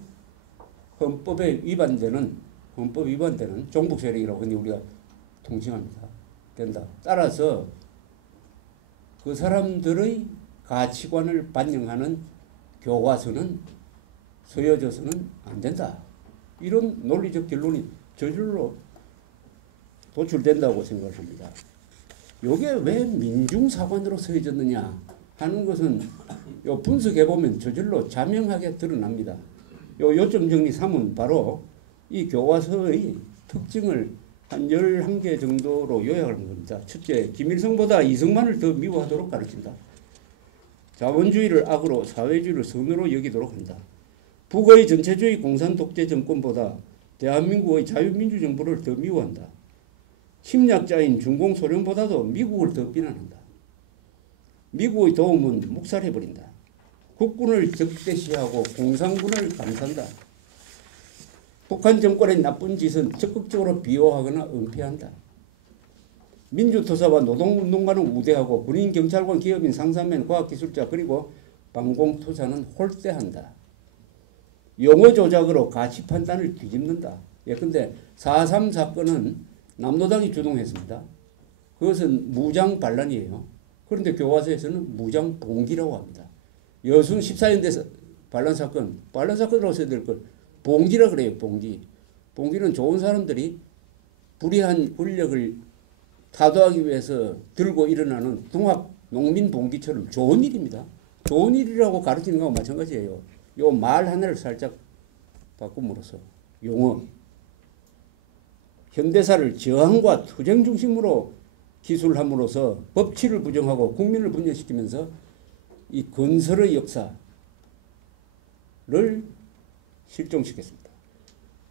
헌법 위반되는 종북 세력이라고 근데 우리가 통칭합니다. 된다. 따라서 그 사람들의 가치관을 반영하는 교과서는 서여져서는 안 된다. 이런 논리적 결론이 저절로 도출된다고 생각을 합니다. 이게 왜 민중사관으로 서여졌느냐 하는 것은 요 분석해보면 저절로 자명하게 드러납니다. 요점 정리 3은 바로 이 교과서의 특징을 한 11개 정도로 요약하는 겁니다. 첫째, 김일성보다 이승만을 더 미워하도록 가르친다. 자본주의를 악으로 사회주의를 선으로 여기도록 한다. 북의 전체주의 공산 독재 정권보다 대한민국의 자유민주 정부를 더 미워한다. 침략자인 중공 소련보다도 미국을 더 비난한다. 미국의 도움은 묵살해버린다. 국군을 적대시하고 공산군을 감싼다. 북한 정권의 나쁜 짓은 적극적으로 비호하거나 은폐한다. 민주투사와 노동운동가는 우대하고 군인, 경찰관, 기업인, 상사면, 과학기술자 그리고 방공투자는 홀대한다. 용어 조작으로 가치 판단을 뒤집는다. 예컨대 4.3 사건은 남노당이 주동했습니다. 그것은 무장 반란이에요. 그런데 교과서에서는 무장 봉기라고 합니다. 여순 14년대 반란 사건이라고 써야 될 걸 봉기라 그래요. 봉기는 좋은 사람들이 불의한 권력을 타도하기 위해서 들고 일어나는 동학 농민 봉기처럼 좋은 일입니다. 좋은 일이라고 가르치는 거하고 마찬가지예요. 요 말 하나를 살짝 바꿈으로써 용어 현대사를 저항과 투쟁 중심으로 기술함으로써 법치를 부정하고 국민을 분열시키면서 이 건설의 역사를 실종시켰습니다.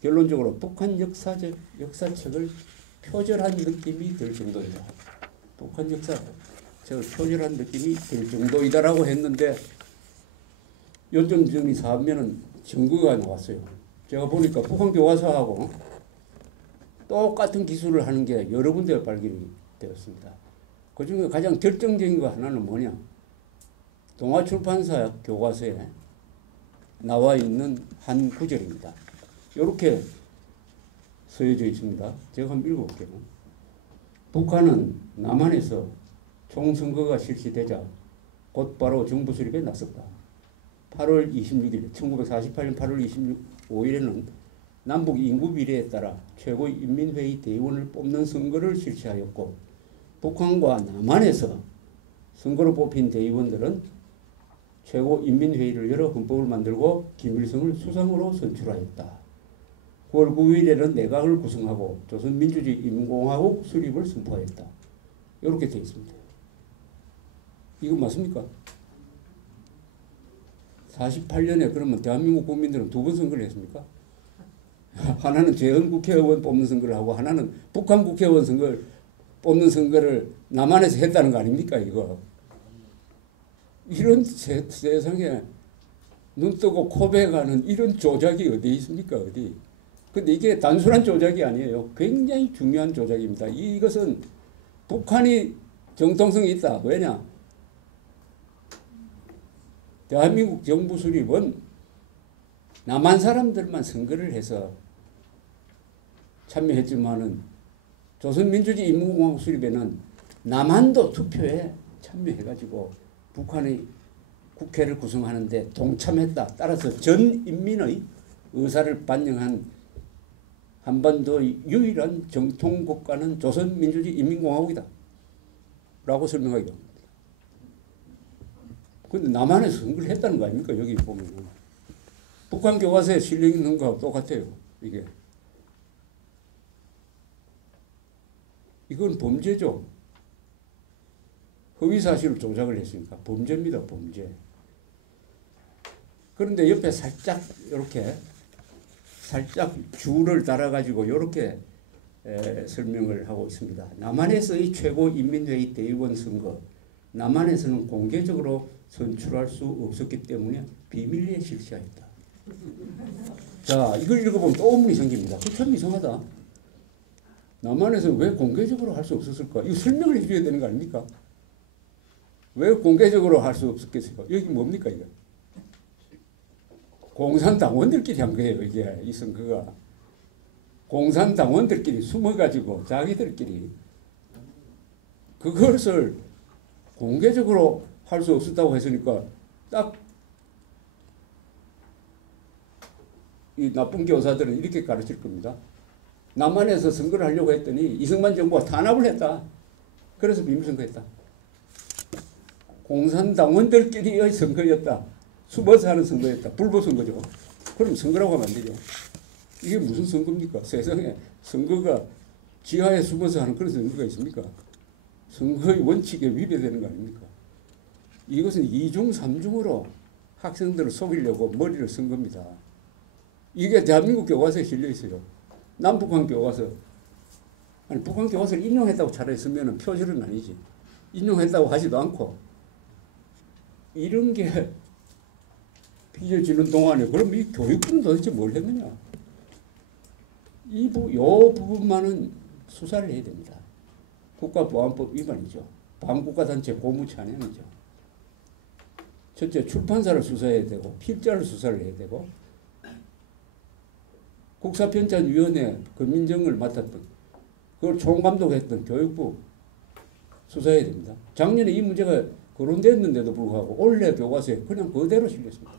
결론적으로 북한 역사책을 표절한 느낌이 들 정도이다. 북한 역사책을 표절한 느낌이 들 정도이다라고 했는데 요점 정리 4면은 증거가 나왔어요. 제가 보니까 북한 교과서하고 똑같은 기술을 하는 게 여러 군데 발견이 되었습니다. 그 중에 가장 결정적인 거 하나는 뭐냐? 동아출판사 교과서에 나와 있는 한 구절입니다. 이렇게 쓰여져 있습니다. 제가 한번 읽어볼게요. 북한은 남한에서 총선거가 실시되자 곧바로 정부 수립에 나섰다. 8월 26일, 1948년 8월 25일에는 남북 인구 비례에 따라 최고인민회의 대의원을 뽑는 선거를 실시하였고 북한과 남한에서 선거로 뽑힌 대의원들은 최고인민회의를 열어 헌법을 만들고 김일성을 수상으로 선출하였다. 9월 9일에는 내각을 구성하고 조선민주주의인민공화국 수립을 선포하였다. 이렇게 되어 있습니다. 이거 맞습니까? 48년에 그러면 대한민국 국민들은 두 번 선거를 했습니까? 하나는 재헌 국회의원 뽑는 선거를 하고 하나는 북한 국회의원 선거를 뽑는 선거를 남한에서 했다는 거 아닙니까? 이거. 이런 세상에 눈 뜨고 코베가는 이런 조작이 어디 있습니까? 어디? 근데 이게 단순한 조작이 아니에요. 굉장히 중요한 조작입니다. 이것은 북한이 정통성이 있다. 왜냐? 대한민국 정부 수립은 남한 사람들만 선거를 해서 참여했지만은 조선민주주의인민공화국 수립에는 남한도 투표에 참여해가지고 북한의 국회를 구성하는데 동참했다. 따라서 전 인민의 의사를 반영한 한반도의 유일한 정통국가는 조선민주주의인민공화국이다. 라고 설명하기도 합니다. 근데 남한에서 선거를 했다는 거 아닙니까? 여기 보면. 북한 교과서에 실려 있는 거하고 똑같아요. 이게. 이건 범죄죠. 허위사실을 조작을 했으니까 범죄입니다. 범죄. 그런데 옆에 살짝 이렇게 살짝 줄을 달아가지고 이렇게 설명을 하고 있습니다. 남한에서의 최고인민회의 대의원 선거. 남한에서는 공개적으로 선출할 수 없었기 때문에 비밀리에 실시하였다. 자, 이걸 읽어보면 또 의문이 생깁니다. 그 참 이상하다. 남한에서 왜 공개적으로 할 수 없었을까? 이거 설명을 해줘야 되는 거 아닙니까? 왜 공개적으로 할 수 없었겠어요? 여기 뭡니까 이거? 공산당원들끼리 한 거예요. 이게 이 선거가. 공산당원들끼리 숨어가지고 자기들끼리 그것을 공개적으로 할 수 없었다고 했으니까 딱 이 나쁜 교사들은 이렇게 가르칠 겁니다. 남한에서 선거를 하려고 했더니 이승만 정부가 탄압을 했다. 그래서 비밀선거했다. 공산당원들끼리의 선거였다. 숨어서 하는 선거였다. 불법선거죠. 그럼 선거라고 하면 안 되죠. 이게 무슨 선거입니까? 세상에 선거가 지하에 숨어서 하는 그런 선거가 있습니까? 선거의 원칙에 위배되는 거 아닙니까? 이것은 이중삼중으로 학생들을 속이려고 머리를 쓴 겁니다. 이게 대한민국 교과서에 실려 있어요. 남북한 교과서. 아니 북한 교과서를 인용했다고 차라리 쓰면 표절은 아니지. 인용했다고 하지도 않고 이런 게 빚어지는 동안에 그럼 이 교육부는 도대체 뭘 했느냐. 요 부분만은 수사를 해야 됩니다. 국가보안법 위반이죠. 반국가단체 고무찬행이죠. 첫째 출판사를 수사해야 되고 필자를 수사를 해야 되고 국사편찬위원회 금민정을 맡았던 그걸 총감독했던 교육부 수사해야 됩니다. 작년에 이 문제가 거론됐는데도 불구하고 올해 교과서에 그냥 그대로 실렸습니다.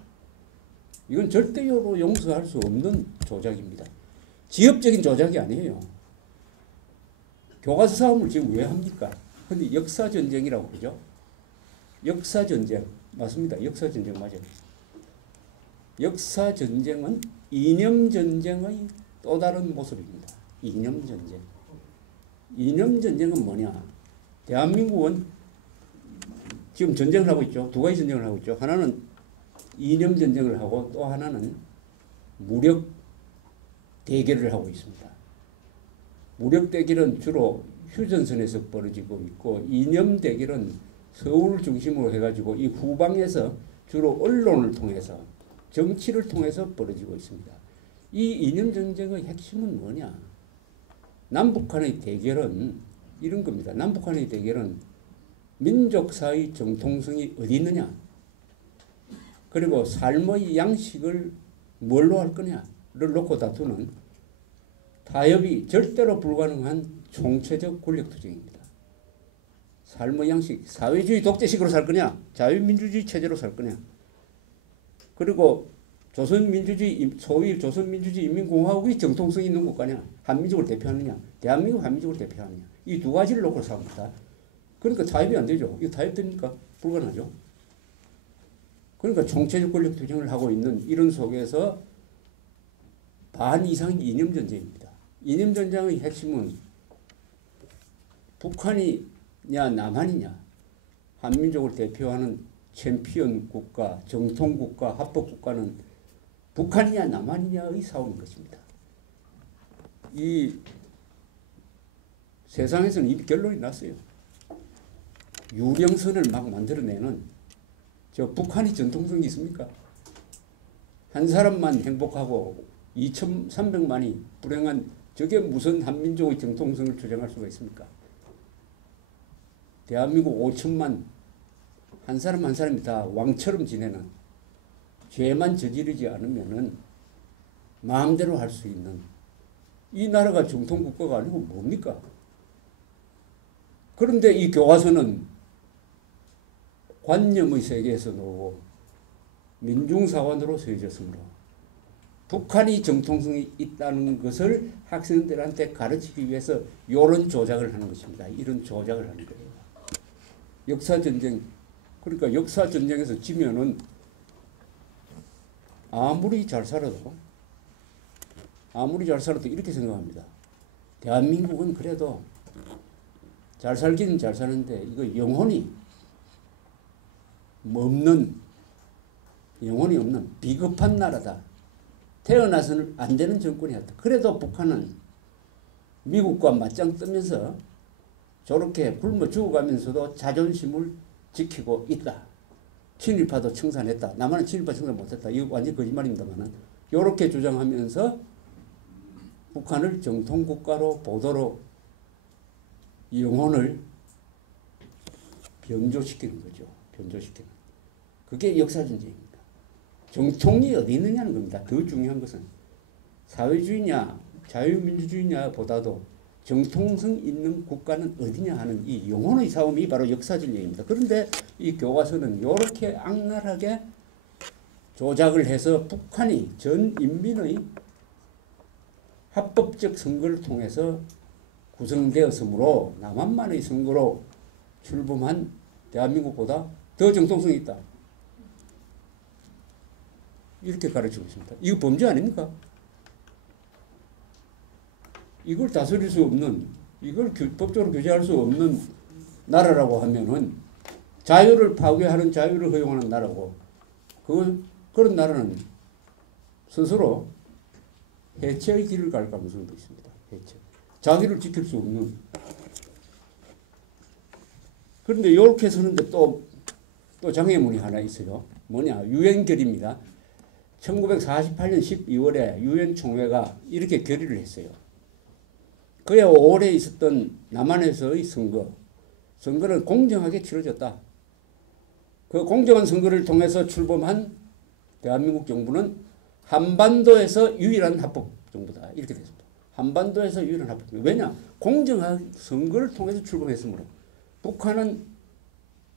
이건 절대로 용서할 수 없는 조작입니다. 지엽적인 조작이 아니에요. 교과서 싸움을 지금 왜 합니까? 근데 역사전쟁이라고 그러죠. 역사전쟁 맞습니다. 역사전쟁 맞아요. 역사전쟁은 이념전쟁의 또 다른 모습입니다. 이념전쟁. 이념전쟁은 뭐냐? 대한민국은 지금 전쟁을 하고 있죠. 두 가지 전쟁을 하고 있죠. 하나는 이념전쟁을 하고 또 하나는 무력 대결을 하고 있습니다. 무력 대결은 주로 휴전선에서 벌어지고 있고 이념 대결은 서울 중심으로 해가지고 이 후방에서 주로 언론을 통해서 정치를 통해서 벌어지고 있습니다. 이 이념 전쟁의 핵심은 뭐냐? 남북한의 대결은 이런 겁니다. 남북한의 대결은 민족사의 정통성이 어디 있느냐? 그리고 삶의 양식을 뭘로 할 거냐를 놓고 다투는 타협이 절대로 불가능한 총체적 권력투쟁입니다. 삶의 양식, 사회주의 독재식으로 살 거냐? 자유민주주의 체제로 살 거냐? 그리고 조선민주주의, 소위 조선민주주의 인민공화국이 정통성이 있는 국가냐? 한민족을 대표하느냐? 대한민국 한민족을 대표하느냐? 이 두 가지를 놓고 싸웁니다. 그러니까 타협이 안 되죠. 이거 타협됩니까? 불가능하죠. 그러니까 총체적 권력 투쟁을 하고 있는 이런 속에서 반 이상 이념전쟁입니다. 이념전쟁의 핵심은 북한이냐 남한이냐 한민족을 대표하는 챔피언 국가, 정통 국가, 합법 국가는 북한이냐 남한이냐의 싸움인 것입니다. 이 세상에서는 이미 결론이 났어요. 유령선을 막 만들어내는 저 북한이 전통성이 있습니까? 한 사람만 행복하고 2,300만이 불행한 저게 무슨 한민족의 정통성을 주장할 수가 있습니까? 대한민국 5천만 한 사람 한 사람이 다 왕처럼 지내는 죄만 저지르지 않으면은 마음대로 할 수 있는 이 나라가 정통국가가 아니고 뭡니까? 그런데 이 교과서는 관념의 세계에서 놓고 민중사관으로 서해졌으므로 북한이 정통성이 있다는 것을 학생들한테 가르치기 위해서 이런 조작을 하는 것입니다. 이런 조작을 하는 거예요. 역사전쟁, 그러니까 역사전쟁에서 지면은 아무리 잘 살아도 이렇게 생각합니다. 대한민국은 그래도 잘 살기는 잘 사는데 이거 영혼이 없는 비겁한 나라다. 태어나서는 안 되는 정권이었다. 그래도 북한은 미국과 맞짱 뜨면서 저렇게 굶어 죽어가면서도 자존심을 지키고 있다. 친일파도 청산했다. 남한은 친일파 청산 못했다. 이거 완전 거짓말입니다만 이렇게 주장하면서 북한을 정통국가로 보도록 영혼을 변조시키는 거죠. 변조시키는. 그게 역사전쟁입니다. 정통이 어디 있느냐는 겁니다. 더 중요한 것은 사회주의냐 자유민주주의냐보다도 정통성 있는 국가는 어디냐 하는 이 영혼의 싸움이 바로 역사전쟁입니다. 그런데 이 교과서는 이렇게 악랄하게 조작을 해서 북한이 전 인민의 합법적 선거를 통해서 구성되었으므로 남한만의 선거로 출범한 대한민국보다 더 정통성이 있다. 이렇게 가르치고 있습니다. 이거 범죄 아닙니까? 이걸 다스릴 수 없는, 이걸 법적으로 규제할 수 없는 나라라고 하면은 자유를 파괴하는, 자유를 허용하는 나라고, 그런 나라는 스스로 해체의 길을 갈 가능성도 있습니다. 해체. 자기를 지킬 수 없는. 그런데 이렇게 서는데 또 장애물이 하나 있어요. 뭐냐? 유엔 결의입니다. 1948년 12월에 유엔 총회가 이렇게 결의를 했어요. 그에 올해 있었던 남한에서의 선거는 공정하게 치러졌다. 그 공정한 선거를 통해서 출범한 대한민국 정부는 한반도에서 유일한 합법 정부다. 이렇게 됐습니다. 한반도에서 유일한 합법 정부. 왜냐? 공정한 선거를 통해서 출범했으므로. 북한은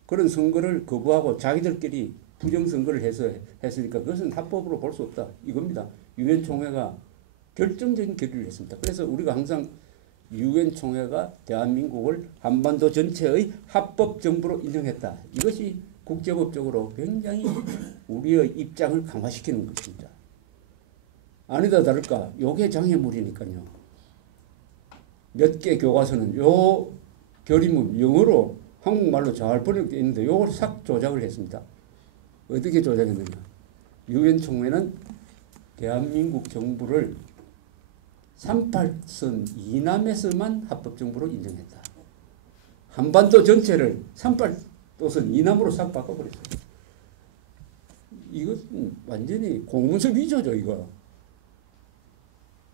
그런 선거를 거부하고 자기들끼리 부정선거를 했으니까 그것은 합법으로 볼 수 없다. 이겁니다. 유엔 총회가 결정적인 결의를 했습니다. 그래서 우리가 항상 유엔 총회가 대한민국을 한반도 전체의 합법 정부로 인정했다. 이것이 국제법적으로 굉장히 우리의 입장을 강화시키는 것입니다. 아니다 다를까 요게 장애물이니까요. 몇 개 교과서는 요 결의문 영어로 한국말로 잘 번역되어 있는데 요걸 싹 조작을 했습니다. 어떻게 조작했느냐. 유엔 총회는 대한민국 정부를 38선 이남에서만 합법정부로 인정했다. 한반도 전체를 38도선 이남으로 싹 바꿔버렸어요. 이것은 완전히 공문서 위조죠, 이거.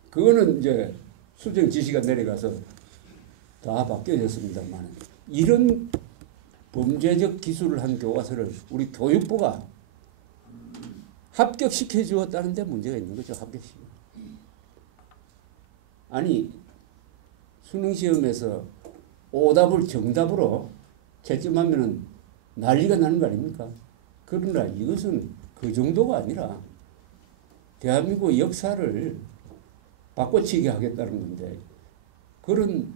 그거는 이제 수정 지시가 내려가서 다 바뀌어졌습니다만 이런 범죄적 기술을 한 교과서를 우리 교육부가 합격시켜 주었다는 데 문제가 있는 거죠. 합격시켜. 아니 수능시험에서 오답을 정답으로 채점하면 난리가 나는 거 아닙니까? 그러나 이것은 그 정도가 아니라 대한민국 역사를 바꿔치기 하겠다는 건데 그런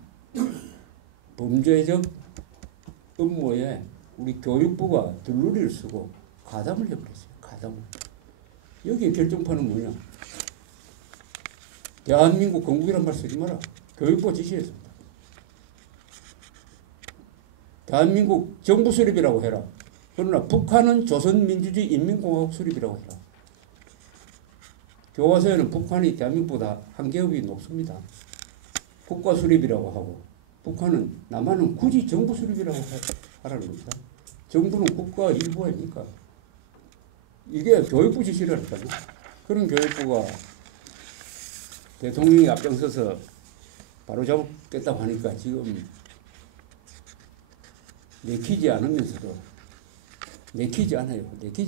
범죄적 업무에 우리 교육부가 들러리를 쓰고 가담을 해버렸어요. 가담을. 여기에 결정판은 뭐냐? 대한민국 건국이란 말 쓰지 마라. 교육부가 지시했습니다. 대한민국 정부 수립이라고 해라. 그러나 북한은 조선민주주의 인민공화국 수립이라고 해라. 교과서에는 북한이 대한민국보다 한 계급이 높습니다. 국가 수립이라고 하고 북한은 남한은 굳이 정부 수립이라고 하라는 겁니다. 정부는 국가 일부 아닙니까? 이게 교육부 지시라니까요. 그런 교육부가 대통령이 앞장서서 바로 잡겠다고 하니까 지금 내키지 않으면서도 내키지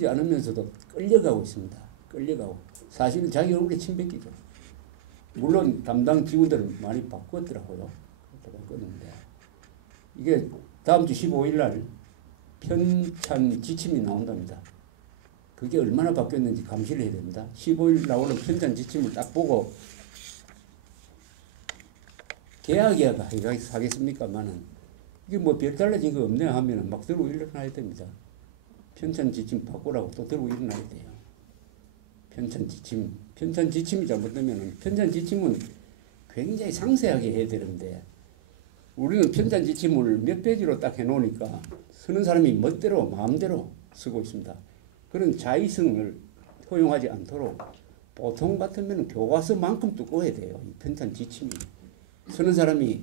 않으면서도 끌려가고 있습니다. 끌려가고. 사실은 자기 얼굴에 침 뱉기죠. 물론 담당 직원들은 많이 바꿨더라고요. 바꿨는데 이게 다음 주 15일 날 편찬 지침이 나온답니다. 그게 얼마나 바뀌었는지 감시를 해야 됩니다. 15일 나오는 편찬 지침을 딱 보고 계약이야 하겠습니까만은 이게 뭐 별 달라진 거 없네 하면은 막 들고 일어나야 됩니다. 편찬 지침 바꾸라고 또 들고 일어나야 돼요. 편찬 지침이 잘못되면은 편찬 지침은 굉장히 상세하게 해야 되는데 우리는 편찬 지침을 몇 페이지로 딱 해놓으니까 쓰는 사람이 멋대로 마음대로 쓰고 있습니다. 그런 자의성을 허용하지 않도록 보통 같으면 교과서만큼 두꺼워야 돼요. 이 편찬 지침이. 쓰는 사람이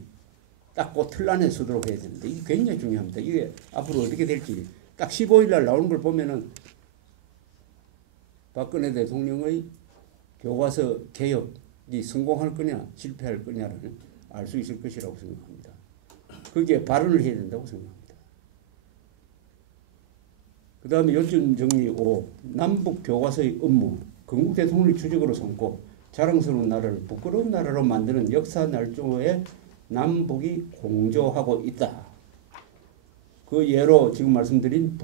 딱 그 틀 안에 쓰도록 해야 되는데 이게 굉장히 중요합니다. 이게 앞으로 어떻게 될지 딱 15일 날 나오는 걸 보면은 박근혜 대통령의 교과서 개혁이 성공할 거냐 실패할 거냐를 알 수 있을 것이라고 생각합니다. 거기에 발언을 해야 된다고 생각합니다. 그 다음에 요점 정리 5. 남북 교과서의 업무. 건국 대통령을 주적으로 삼고 자랑스러운 나라를 부끄러운 나라로 만드는 역사 날조에 남북이 공조하고 있다. 그 예로 지금 말씀드린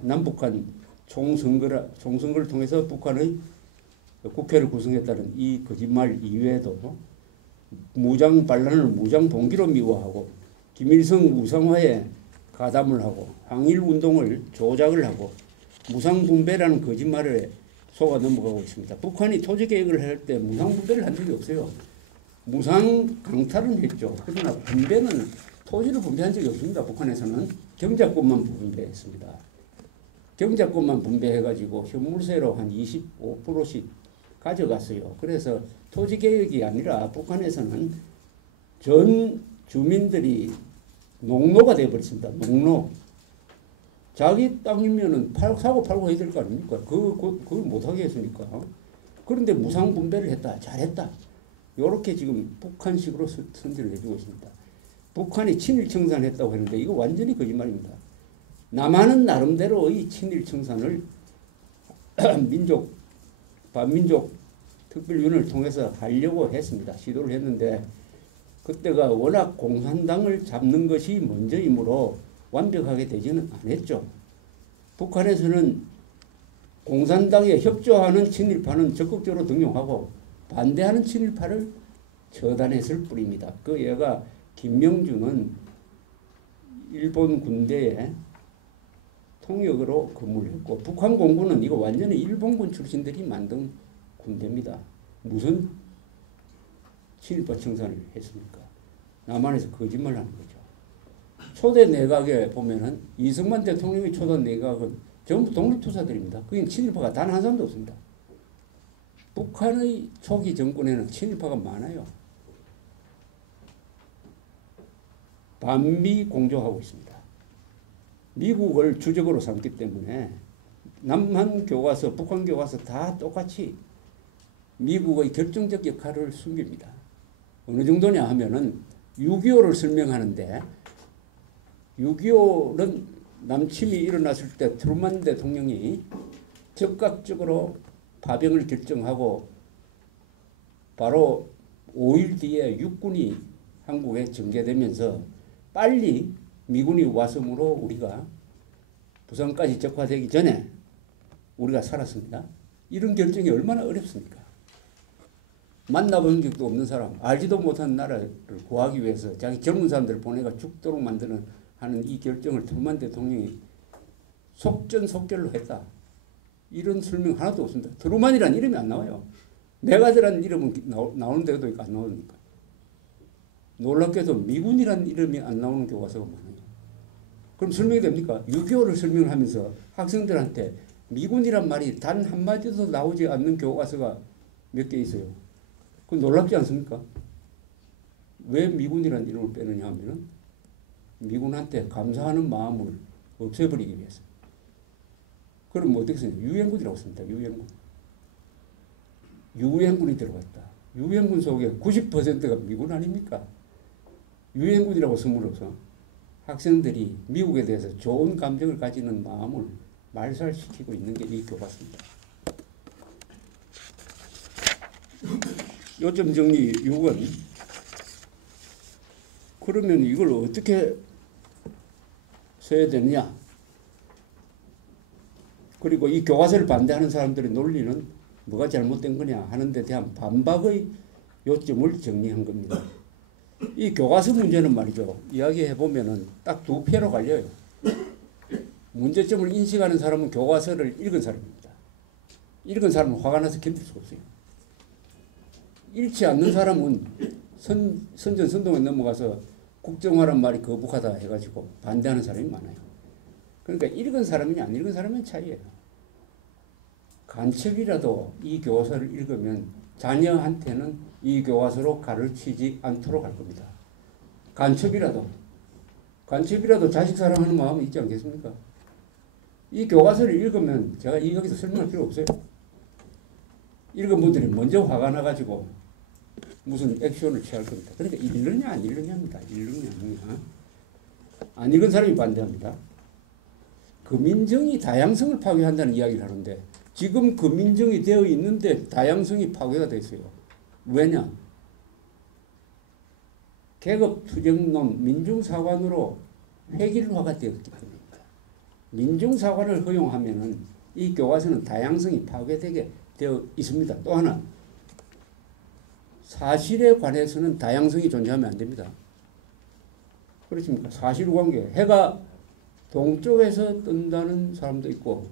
남북한 총선거를 통해서 북한의 국회를 구성했다는 이 거짓말 이외에도 무장 반란을 무장 봉기로 미화하고 김일성 우상화에 가담을 하고 항일운동을 조작을 하고 무상분배라는 거짓말에 속아 넘어가고 있습니다. 북한이 토지개혁을 할 때 무상분배를 한 적이 없어요. 무상강탈은 했죠. 그러나 분배는 토지를 분배한 적이 없습니다. 북한에서는 경작권만 분배했습니다. 경작권만 분배해가지고 현물세로 한 25%씩 가져갔어요. 그래서 토지개혁이 아니라 북한에서는 전 주민들이 농노가 되어버렸습니다. 농노. 자기 땅이면은 사고 팔고 해야 될 거 아닙니까? 그걸 못하게 했으니까. 그런데 무상분배를 했다. 잘했다. 이렇게 지금 북한식으로 선전을 해주고 있습니다. 북한이 친일청산했다고 했는데 이거 완전히 거짓말입니다. 남한은 나름대로의 친일청산을 반민족 특별위원회를 통해서 하려고 했습니다. 시도를 했는데 그때가 워낙 공산당을 잡는 것이 먼저이므로 완벽하게 되지는 않았죠. 북한에서는 공산당에 협조하는 친일파는 적극적으로 등용하고 반대하는 친일파를 처단했을 뿐입니다. 그 얘가 김명준은 일본 군대에 통역으로 근무를 했고 북한 공군은 이거 완전히 일본군 출신들이 만든 군대입니다. 무슨 친일파 청산을 했습니까? 남한에서 거짓말 하는 거죠. 초대 내각에 보면은 이승만 대통령이 초대 내각은 전부 독립투사들입니다. 그게 친일파가 단 한 사람도 없습니다. 북한의 초기 정권에는 친일파가 많아요. 반미 공조하고 있습니다. 미국을 주적으로 삼기 때문에 남한 교과서, 북한 교과서 다 똑같이 미국의 결정적 역할을 숨깁니다. 어느 정도냐 하면은 6.25를 설명하는데 6.25는 남침이 일어났을 때 트루만 대통령이 즉각적으로 파병을 결정하고 바로 5일 뒤에 육군이 한국에 전개되면서 빨리 미군이 왔으므로 우리가 부산까지 적화되기 전에 우리가 살았습니다. 이런 결정이 얼마나 어렵습니까? 만나본 적도 없는 사람, 알지도 못한 나라를 구하기 위해서 자기 젊은 사람들을 보내가 죽도록 만드는 하는 이 결정을 트루만 대통령이 속전속결로 했다. 이런 설명 하나도 없습니다. 트루만이라는 이름이 안 나와요. 메가드라는 이름은 나오는 데도 있고 안 나오니까. 놀랍게도 미군이라는 이름이 안 나오는 교과서가 많아요. 그럼 설명이 됩니까? 6.25를 설명을 하면서 학생들한테 미군이란 말이 단 한마디도 나오지 않는 교과서가 몇 개 있어요. 그건 놀랍지 않습니까? 왜 미군이라는 이름을 빼느냐 하면은 미군한테 감사하는 마음을 없애버리기 위해서. 그럼 어떻게 쓰냐? 유엔군이라고 씁니다. 유엔군. 유엔군이 들어갔다. 유엔군 속에 90%가 미군 아닙니까? 유엔군이라고 쓰므로써 학생들이 미국에 대해서 좋은 감정을 가지는 마음을 말살시키고 있는 게 이 교과서입니다. 요점 정리 6은 그러면 이걸 어떻게 써야 되느냐? 그리고 이 교과서를 반대하는 사람들의 논리는 뭐가 잘못된 거냐 하는 데 대한 반박의 요점을 정리한 겁니다. 이 교과서 문제는 말이죠. 이야기해보면은 딱 두 패로 갈려요. 문제점을 인식하는 사람은 교과서를 읽은 사람입니다. 읽은 사람은 화가 나서 견딜 수가 없어요. 읽지 않는 사람은 선전선동에 넘어가서 국정화란 말이 거북하다 해가지고 반대하는 사람이 많아요. 그러니까 읽은 사람이냐 안 읽은 사람의 차이예요. 간첩이라도 이 교과서를 읽으면 자녀한테는 이 교과서로 가르치지 않도록 할 겁니다. 간첩이라도 자식 사랑하는 마음이 있지 않겠습니까? 이 교과서를 읽으면 제가 여기서 설명할 필요 없어요. 읽은 분들이 먼저 화가 나가지고 무슨 액션을 취할 겁니다. 그러니까 읽느냐 안 읽느냐입니다. 읽느냐 안 읽느냐. 안 읽은 사람이 반대합니다. 금인정이 다양성을 파괴한다는 이야기를 하는데 지금 금인정이 되어 있는데 다양성이 파괴가 됐어요. 왜냐? 계급투쟁론 민중사관으로 획일화가 되었기 때문입니다. 민중사관을 허용하면은 이 교과서는 다양성이 파괴되게 되어 있습니다. 또 하나, 사실에 관해서는 다양성이 존재하면 안 됩니다. 그렇습니까? 사실관계. 해가 동쪽에서 뜬다는 사람도 있고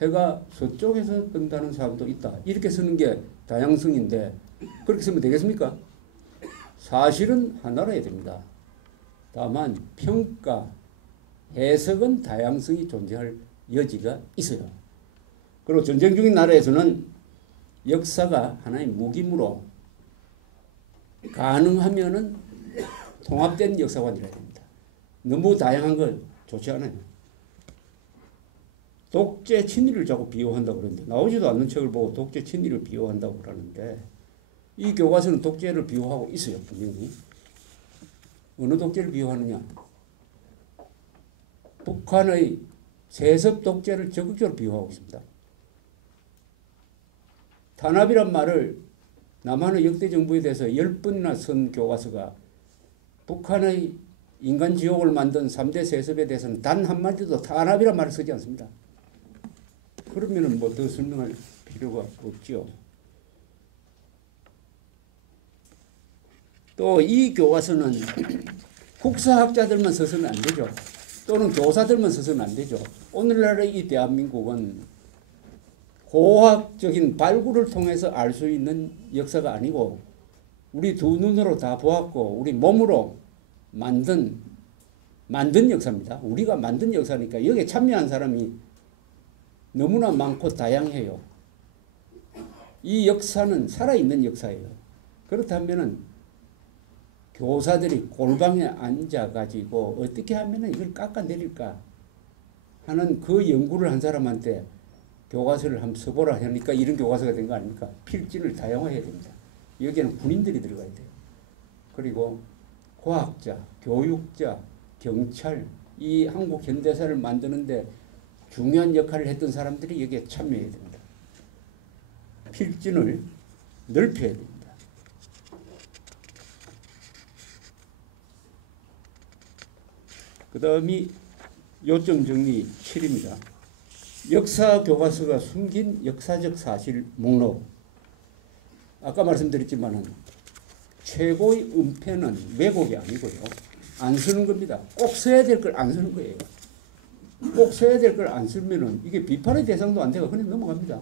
해가 서쪽에서 뜬다는 사람도 있다. 이렇게 쓰는 게 다양성인데 그렇게 쓰면 되겠습니까? 사실은 하나라야 됩니다. 다만 평가, 해석은 다양성이 존재할 여지가 있어요. 그리고 전쟁 중인 나라에서는 역사가 하나의 무기무로 가능하면은 통합된 역사관이라야 됩니다. 너무 다양한 건 좋지 않아요. 독재 친일을 자꾸 비호한다고 그러는데 나오지도 않는 책을 보고 독재 친일을 비호한다고 그러는데 이 교과서는 독재를 비호하고 있어요. 분명히. 어느 독재를 비호하느냐. 북한의 세습 독재를 적극적으로 비호하고 있습니다. 탄압이란 말을 남한의 역대 정부에 대해서 10번이나 쓴 교과서가 북한의 인간지옥을 만든 3대 세습에 대해서는 단 한마디도 탄압이란 말을 쓰지 않습니다. 그러면은 뭐 더 설명할 필요가 없죠. 또 이 교과서는 국사학자들만 써서는 안 되죠. 또는 교사들만 써서는 안 되죠. 오늘날의 이 대한민국은 고학적인 발굴을 통해서 알 수 있는 역사가 아니고 우리 두 눈으로 다 보았고 우리 몸으로 만든 역사입니다. 우리가 만든 역사니까 여기에 참여한 사람이 너무나 많고 다양해요. 이 역사는 살아있는 역사예요. 그렇다면은 교사들이 골방에 앉아가지고 어떻게 하면 이걸 깎아내릴까 하는 그 연구를 한 사람한테 교과서를 한번 써보라 하니까 이런 교과서가 된 거 아닙니까? 필진을 다양화해야 됩니다. 여기에는 군인들이 들어가야 돼요. 그리고 과학자, 교육자, 경찰, 이 한국 현대사를 만드는데 중요한 역할을 했던 사람들이 여기에 참여해야 됩니다. 필진을 넓혀야 됩니다. 그 다음이 요점 정리 7입니다. 역사 교과서가 숨긴 역사적 사실 목록. 아까 말씀드렸지만은 최고의 은폐는 왜곡이 아니고요. 안 쓰는 겁니다. 꼭 써야 될 걸 안 쓰는 거예요. 꼭 써야 될 걸 안 쓰면은 이게 비판의 대상도 안 되고 그냥 넘어갑니다.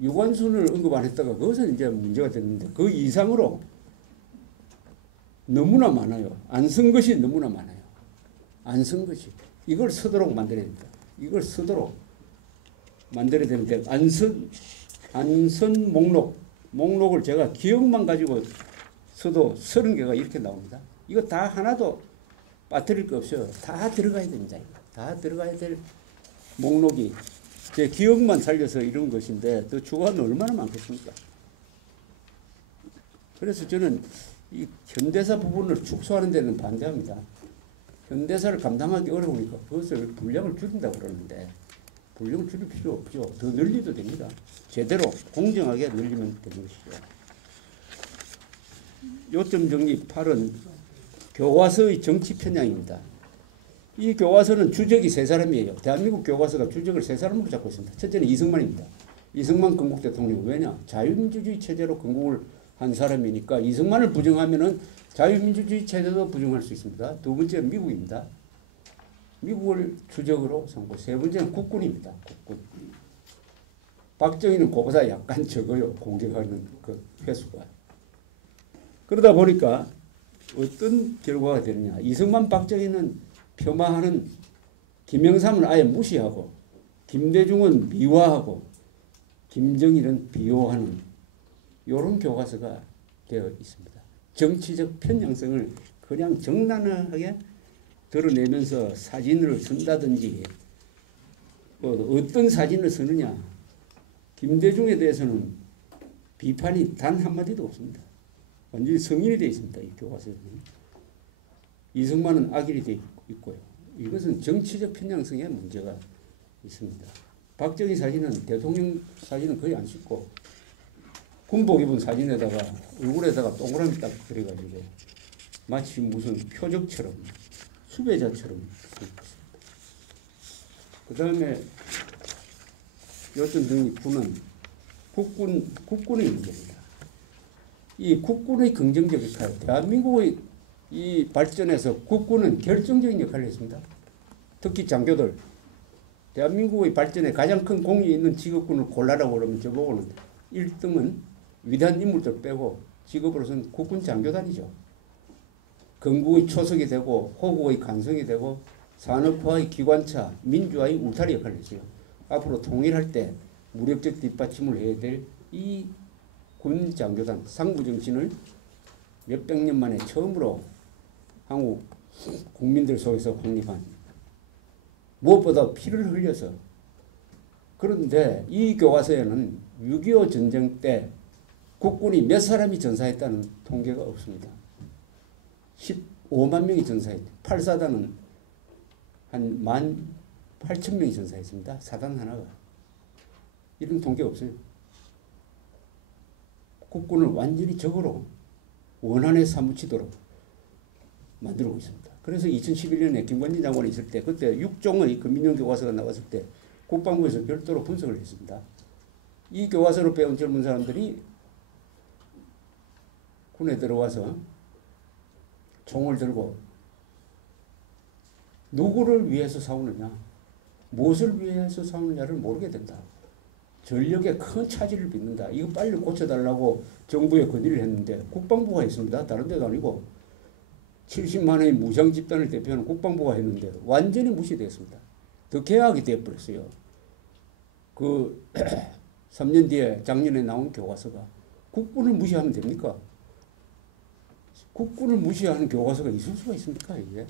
유관순을 언급 안 했다가 그것은 이제 문제가 됐는데 그 이상으로 너무나 많아요. 안 쓴 것이 너무나 많아요. 안 쓴 것이. 이걸 쓰도록 만들어야 됩니다. 이걸 쓰도록 만들어야 되는데 안 쓴 목록을 제가 기억만 가지고 써도 30개가 이렇게 나옵니다. 이거 다 하나도 빠뜨릴 거 없어요. 다 들어가야 됩니다. 다 들어가야 될 목록이 제 기억만 살려서 이런 것인데 더 추가하면 얼마나 많겠습니까? 그래서 저는 이 현대사 부분을 축소하는 데는 반대합니다. 현대사를 감당하기 어려우니까 그것을 분량을 줄인다고 그러는데 분량을 줄일 필요 없죠. 더 늘리도 됩니다. 제대로 공정하게 늘리면 되는 것이죠. 요점 정리 8은 교과서의 정치 편향입니다. 이 교과서는 주적이 3사람이에요. 대한민국 교과서가 주적을 3사람으로 잡고 있습니다. 첫째는 이승만입니다. 이승만 건국 대통령. 왜냐? 자유민주주의 체제로 건국을 한 사람이니까 이승만을 부정하면은 자유민주주의 체제도 부정할 수 있습니다. 두 번째는 미국입니다. 미국을 주적으로 삼고 세 번째는 국군입니다. 국군. 박정희는 그보다 약간 적어요. 공격하는 그 횟수가. 그러다 보니까 어떤 결과가 되느냐. 이승만, 박정희는 폄하하는 김영삼을 아예 무시하고 김대중은 미화하고 김정일은 비호하는 이런 교과서가 되어 있습니다. 정치적 편향성을 그냥 정난하게 드러내면서 사진을 쓴다든지 어떤 사진을 쓰느냐. 김대중에 대해서는 비판이 단 한마디도 없습니다. 완전히 성인이 되어 있습니다. 이 교과서는. 이승만은 악인이 되어 있고요. 이것은 정치적 편향성에 문제가 있습니다. 박정희 사진은 대통령 사진은 거의 안 찍고 군복 입은 사진에다가 얼굴에다가 동그라미 딱 그려가지고 마치 무슨 표적처럼 수배자처럼 있습니다. 그 다음에 요즘 등이 군은 국군의 문제입니다. 이 국군의 긍정적 역할, 대한민국의 이 발전에서 국군은 결정적인 역할을 했습니다. 특히 장교들, 대한민국의 발전에 가장 큰 공이 있는 직업군을 골라라고 그러면 저보고는 1등은 위대한 인물들 빼고 직업으로서는 국군 장교단이죠. 건국의 초석이 되고 호국의 간성이 되고 산업화의 기관차, 민주화의 울타리 역할을 했어요. 앞으로 통일할 때 무력적 뒷받침을 해야 될 이 군 장교단 상부정신을 몇백 년 만에 처음으로 한국 국민들 속에서 확립한, 무엇보다 피를 흘려서. 그런데 이 교과서에는 6.25 전쟁 때 국군이 몇 사람이 전사했다는 통계가 없습니다. 15만 명이 전사했죠. 8사단은 한 18,000명이 전사했습니다. 사단 하나가. 이런 통계 없어요. 국군을 완전히 적으로 원한에 사무치도록 만들고 있습니다. 그래서 2011년에 김관진 장관이 있을 때 그때 6종의 그 민영교과서가 나왔을 때 국방부에서 별도로 분석을 했습니다. 이 교과서를 배운 젊은 사람들이 군에 들어와서 총을 들고 누구를 위해서 싸우느냐, 무엇을 위해서 싸우느냐를 모르게 된다. 전력에 큰 차질을 빚는다. 이거 빨리 고쳐달라고 정부에 건의를 했는데 국방부가 했습니다. 다른 데도 아니고 70만의 무장 집단을 대표하는 국방부가 했는데 완전히 무시됐습니다. 더 개혁이 되어버렸어요. 그 3년 뒤에 작년에 나온 교과서가 국군을 무시하면 됩니까? 국군을 무시하는 교과서가 있을 수가 있습니까, 이게?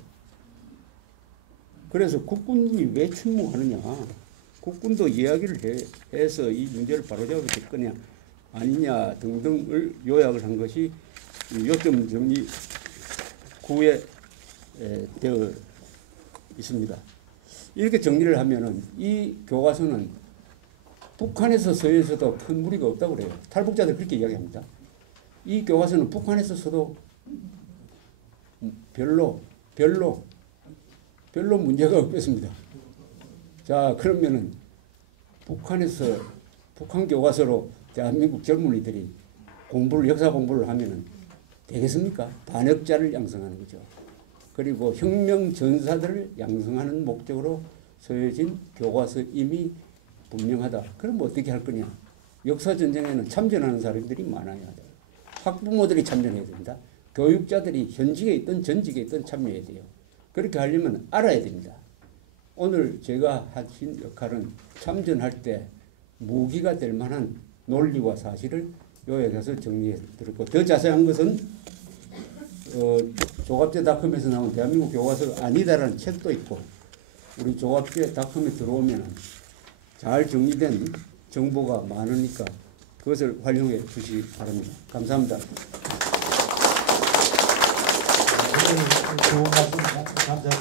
그래서 국군이 왜 출무하느냐, 국군도 이야기를 해서 이 문제를 바로잡을 거냐 아니냐 등등을 요약을 한 것이 요점 정리 9에 되어 있습니다. 이렇게 정리를 하면은 이 교과서는 북한에서 서에서도 큰 무리가 없다고 그래요. 탈북자들 그렇게 이야기합니다. 이 교과서는 북한에서 서도 별로 문제가 없겠습니다. 자, 그러면은 북한 교과서로 대한민국 젊은이들이 역사 공부를 하면은 되겠습니까? 반역자를 양성하는 거죠. 그리고 혁명 전사들을 양성하는 목적으로 쓰여진 교과서임이 분명하다. 그럼 어떻게 할 거냐? 역사 전쟁에는 참전하는 사람들이 많아야 돼요. 학부모들이 참전해야 됩니다. 교육자들이 현직에 있든 전직에 있든 참여해야 돼요. 그렇게 하려면 알아야 됩니다. 오늘 제가 하신 역할은 참전할 때 무기가 될 만한 논리와 사실을 요약해서 정리해 드렸고, 더 자세한 것은 조갑제닷컴에서 나온 대한민국 교과서가 아니다라는 책도 있고, 우리 조갑제닷컴에 들어오면 잘 정리된 정보가 많으니까 그것을 활용해 주시기 바랍니다. 감사합니다. 좋은 말씀 감사드립니다.